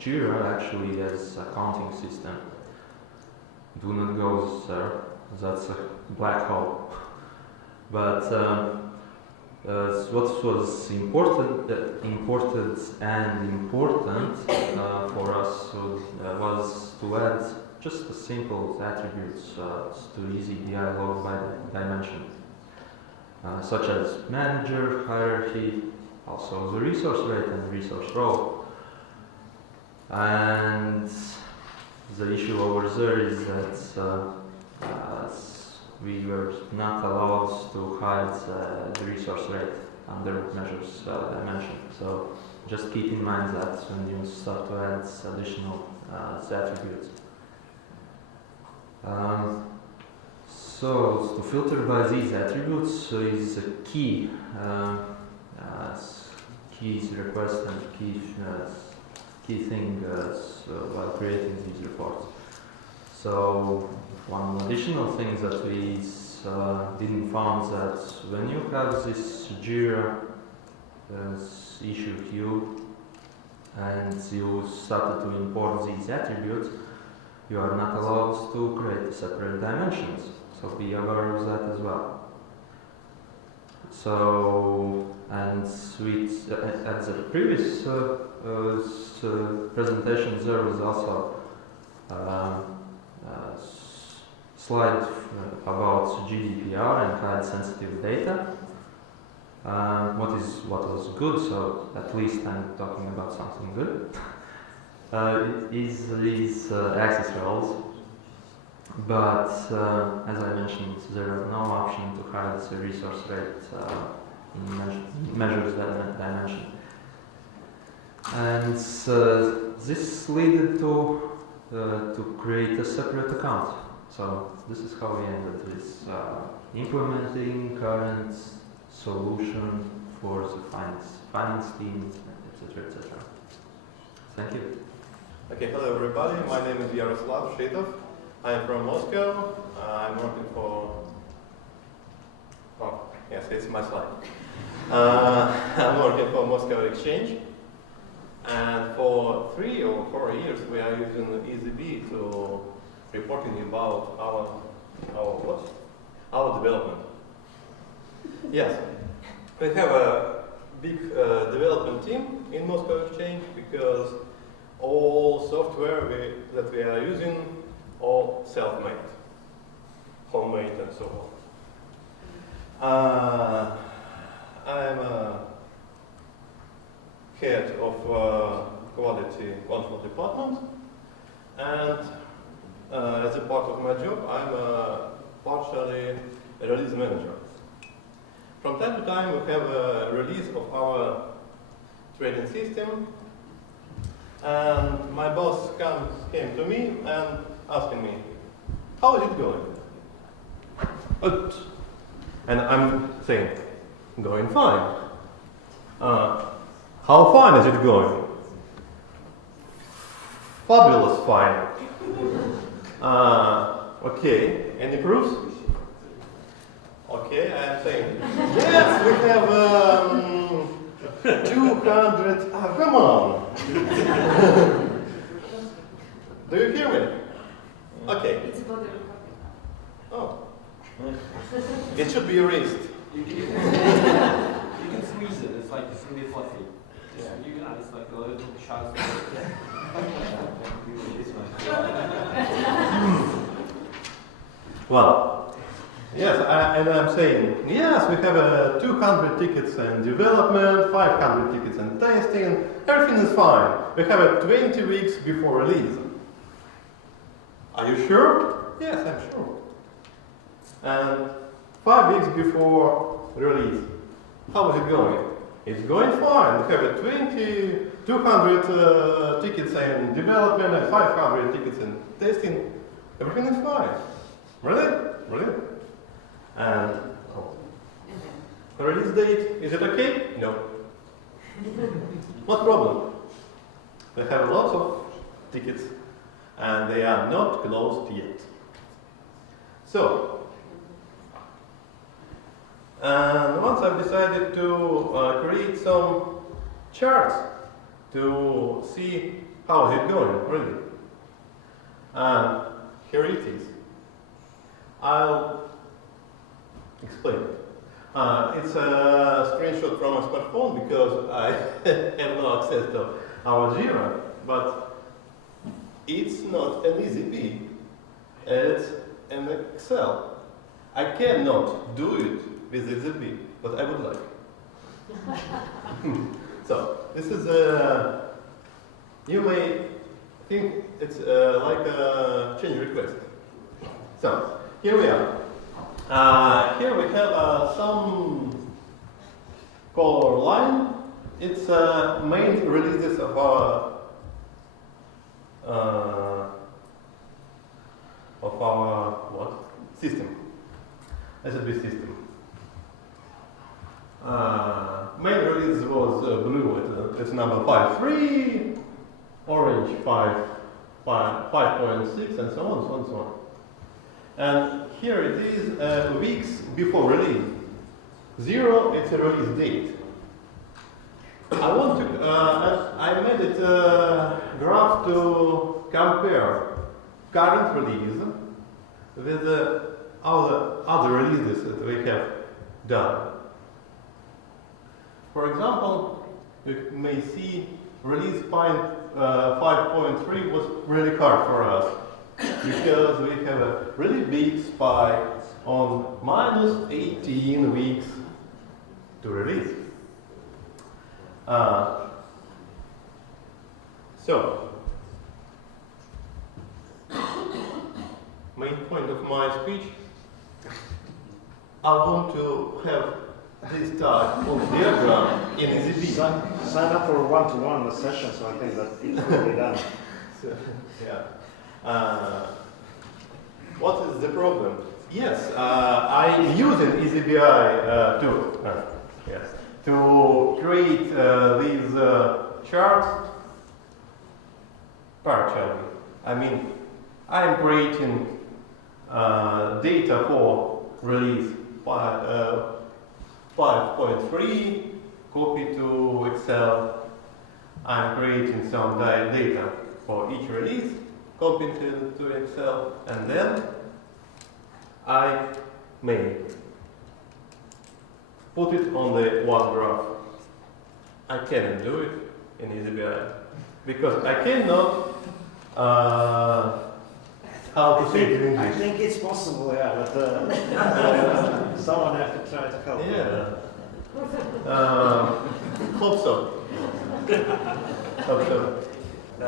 Jira actually has a counting system. Do not go there, that's a black hole. But what was important for us was to add just a simple attributes to eazyBI log by dimension, such as manager, hierarchy, also the resource rate and resource role. And the issue over there is that we were not allowed to hide the resource rate under measures dimension. So just keep in mind that when you start to add additional attributes. So to filter by these attributes is a key request and key thing while creating these reports. So one additional thing that we didn't found that when you have this Jira issue queue and you started to import these attributes, you are not allowed to create separate dimensions. So be aware of that as well. So, and at the previous presentation, there was also slide about GDPR and had sensitive data. What was good, so at least I'm talking about something good, is these access roles. But as I mentioned, there are no option to hide the resource rate in measures dimension. And this led to create a separate account. So this is how we ended with implementing current solution for the finance team, etc., etc. Thank you. Okay, hello everybody. My name is Yaroslav Shitov. I am from Moscow. I'm working for. Oh, yes, it's my slide. I'm working for Moscow Exchange, and for 3 or 4 years we are using eazyBI to reporting about our development. Yes, we have a big development team in Moscow Exchange because all software that we are using all self-made, homemade, and so on. I'm head of quality control department, and as a part of my job, I'm partially a release manager. From time to time, we have a release of our trading system, and my boss came to me and asking me, how is it going? And I'm saying, going fine. How fine is it going? Fabulous fine. Okay, any proofs? Okay, I'm saying, yes, we have 200, come on. Do you hear me? Okay. It's about the Oh. It should be erased. You can squeeze it, it's like it's gonna be fluffy. Yeah. You can add it's like a little shots. Well, yes, and I'm saying, yes, we have 200 tickets in development, 500 tickets in testing, everything is fine. We have 20 weeks before release. Are you sure? Yes, I'm sure. And 5 weeks before release, how is it going? It's going fine. We have 200 tickets in development and 500 tickets in testing. Everything is fine. Really? Really? And release date, is it okay? No. What problem? We have lots of tickets and they are not closed yet. So, and once I've decided to create some charts to see how is it going, really. And here it is. I'll explain. It's a screenshot from a smartphone because I have no access to our Jira, but it's not an eazyBI, it's an Excel. I cannot do it with eazyBI, but I would like. So, this is you may think it's like a change request. So, here we are. Here we have some color line. It's main releases of our what? System. SAP system. Main release was blue, it's number 5.3, orange 5.6, and so on, so on, so on. And here it is weeks before release. 0, it's a release date. I want to, I made it graph to compare current release with the other releases that we have done. For example, you may see release 5.3 was really hard for us because we have a really big spike on minus 18 weeks to release. So, main point of my speech, I want to have this type of diagram in eazyBI. Sign up for one-to-one session, so I think that it will be done. So, yeah. What is the problem? Yes, I'm using eazyBI too. Yes. To create these charts, partially. I mean, I'm creating data for release 5.3, copy to Excel. I'm creating some data for each release, copy to Excel, and then I may put it on the one graph. I cannot do it in eazyBI because I cannot. How to say it in English? I think it's possible, yeah, but someone has to try to help. Yeah. Hope so. Hope so. I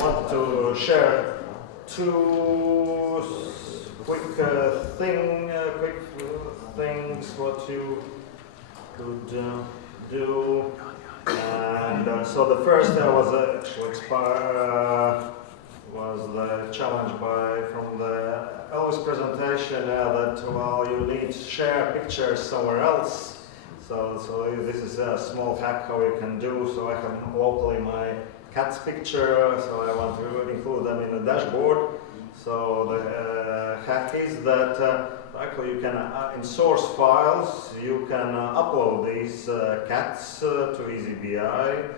wanted to share two quick things what you could do. And so the first was the challenge from the Elvis presentation that you need to share pictures somewhere else. So this is a small hack how you can do. So I have locally my cat's picture, so I want to include them in the dashboard. So the hack is that actually you can, in source files, you can upload these cats to eazyBI.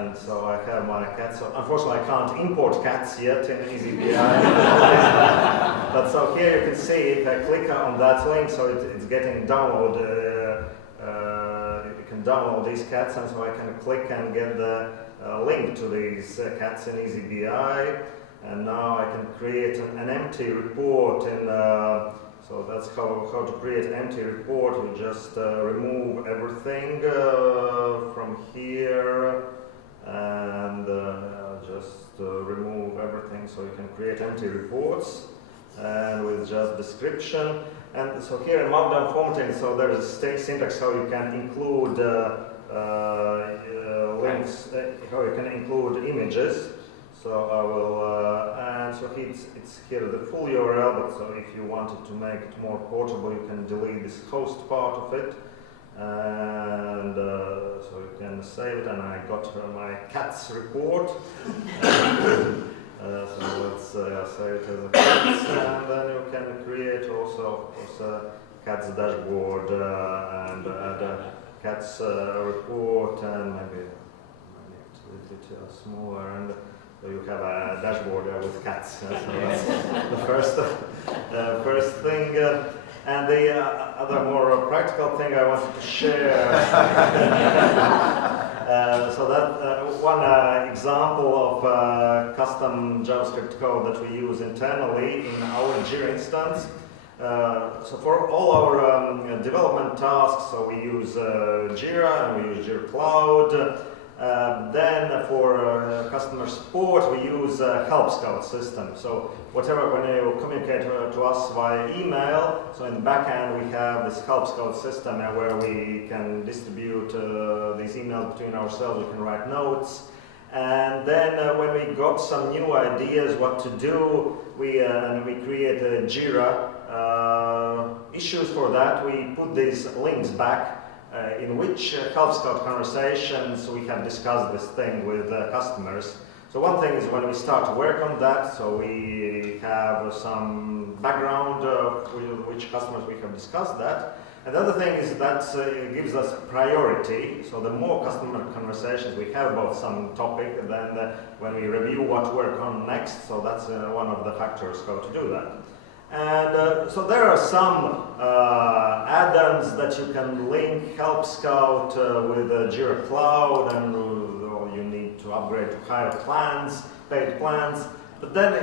And so I have my cats. So unfortunately, I can't import cats yet in eazyBI. But so here you can see if I click on that link, so it's getting downloaded. You can download these cats, and so I can click and get the link to these cats in eazyBI. And now I can create an empty report in. So that's how to create an empty report. You just remove everything from here and just remove everything, so you can create empty reports and with just description. And so here in Markdown formatting, so there's a syntax how you can include links, how you can include images. So I will, and so it's here the full URL, but so if you wanted to make it more portable, you can delete this host part of it. And so you can save it, and I got my cats report. So let's save it as a cats, and then you can create also, of course, a cats dashboard and add CATS report, and maybe it's a little bit smaller, and so you have a dashboard with CATS. So that's the first thing. And the other more practical thing I wanted to share. So that one example of custom JavaScript code that we use internally in our Jira instance. So for all our development tasks, so we use Jira and we use Jira Cloud. Then for customer support, we use a Help Scout system. So whatever, when you communicate to us via email, so in the back end we have this Help Scout system where we can distribute these emails between ourselves, we can write notes. And then when we got some new ideas what to do, we create a Jira issues for that. We put these links back in which Help Scout conversations we have discussed this thing with customers. So one thing is when we start to work on that, so we have some background with which customers we have discussed that. And the other thing is that it gives us priority. So the more customer conversations we have about some topic, then when we review what to work on next, so that's one of the factors how to do that. And so there are some add-ons that you can link Help Scout with Jira Cloud, and you need to upgrade to higher plans, paid plans. But then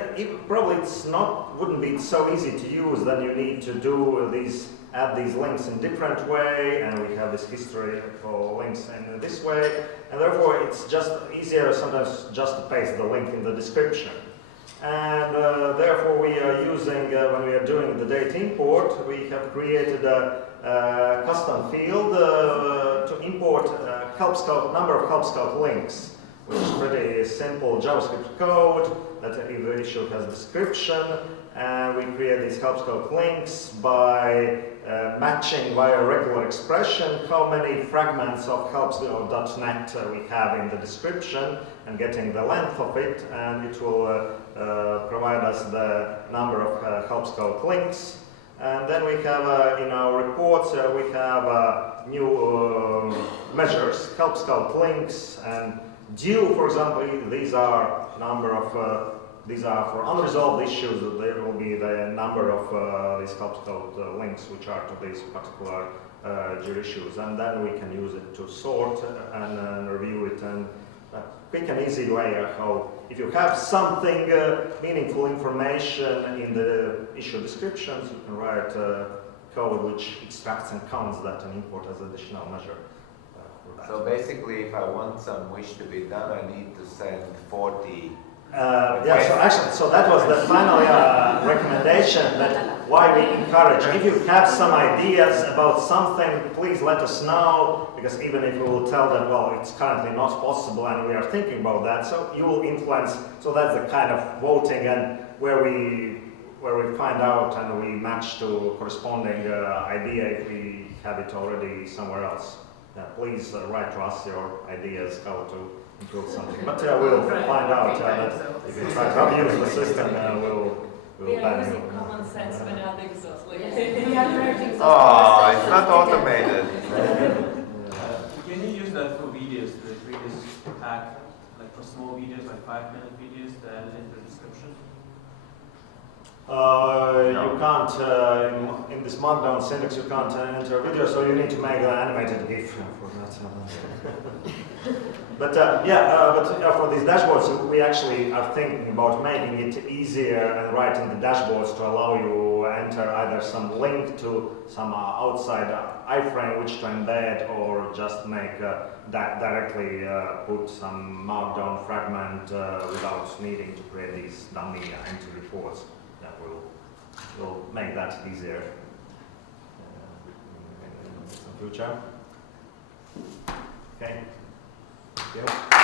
wouldn't be so easy to use. Then you need to do add these links in different way, and we have this history for links in this way, and therefore it's just easier sometimes just to paste the link in the description. And therefore we are using, when we are doing the data import, we have created a custom field to import number of Help Scout links, which is pretty simple JavaScript code that every issue has a description, and we create these Help Scout links by matching via regular expression how many fragments of helpscout.net we have in the description, and getting the length of it, and it will provide us the number of Help Scout links. And then we have in our reports we have new measures, Help Scout links and due, for example. These are these are for unresolved issues. There will be the number of these Help Scout links which are to these particular Jira issues, and then we can use it to sort and review it. And quick and easy way how, if you have something meaningful information in the issue descriptions, you can write code which extracts and counts that and import as additional measure. So basically, if I want some wish to be done, I need to send 40. So that was the final recommendation, that why we encourage. If you have some ideas about something, please let us know, because even if we will tell them, well, it's currently not possible and we are thinking about that, so you will influence. So that's the kind of voting and where we find out and we match to corresponding idea if we have it already somewhere else. Please write to us your ideas how to improve something. But we'll find out that if you try to abuse the system, we'll ban you. Common sense when not exhaustively. It's not automated. Can you use that for videos, the previous pack, like for small videos, like 5-minute videos, to add in the description? You can't, in this Markdown syntax, you can't enter a video, so you need to make an animated GIF for that. But for these dashboards, we actually are thinking about making it easier and writing the dashboards to allow you enter either some link to some outside iframe which to embed, or just make directly put some Markdown fragment without needing to create these dummy entry reports. That will make that easier in the future. Okay. Thank you.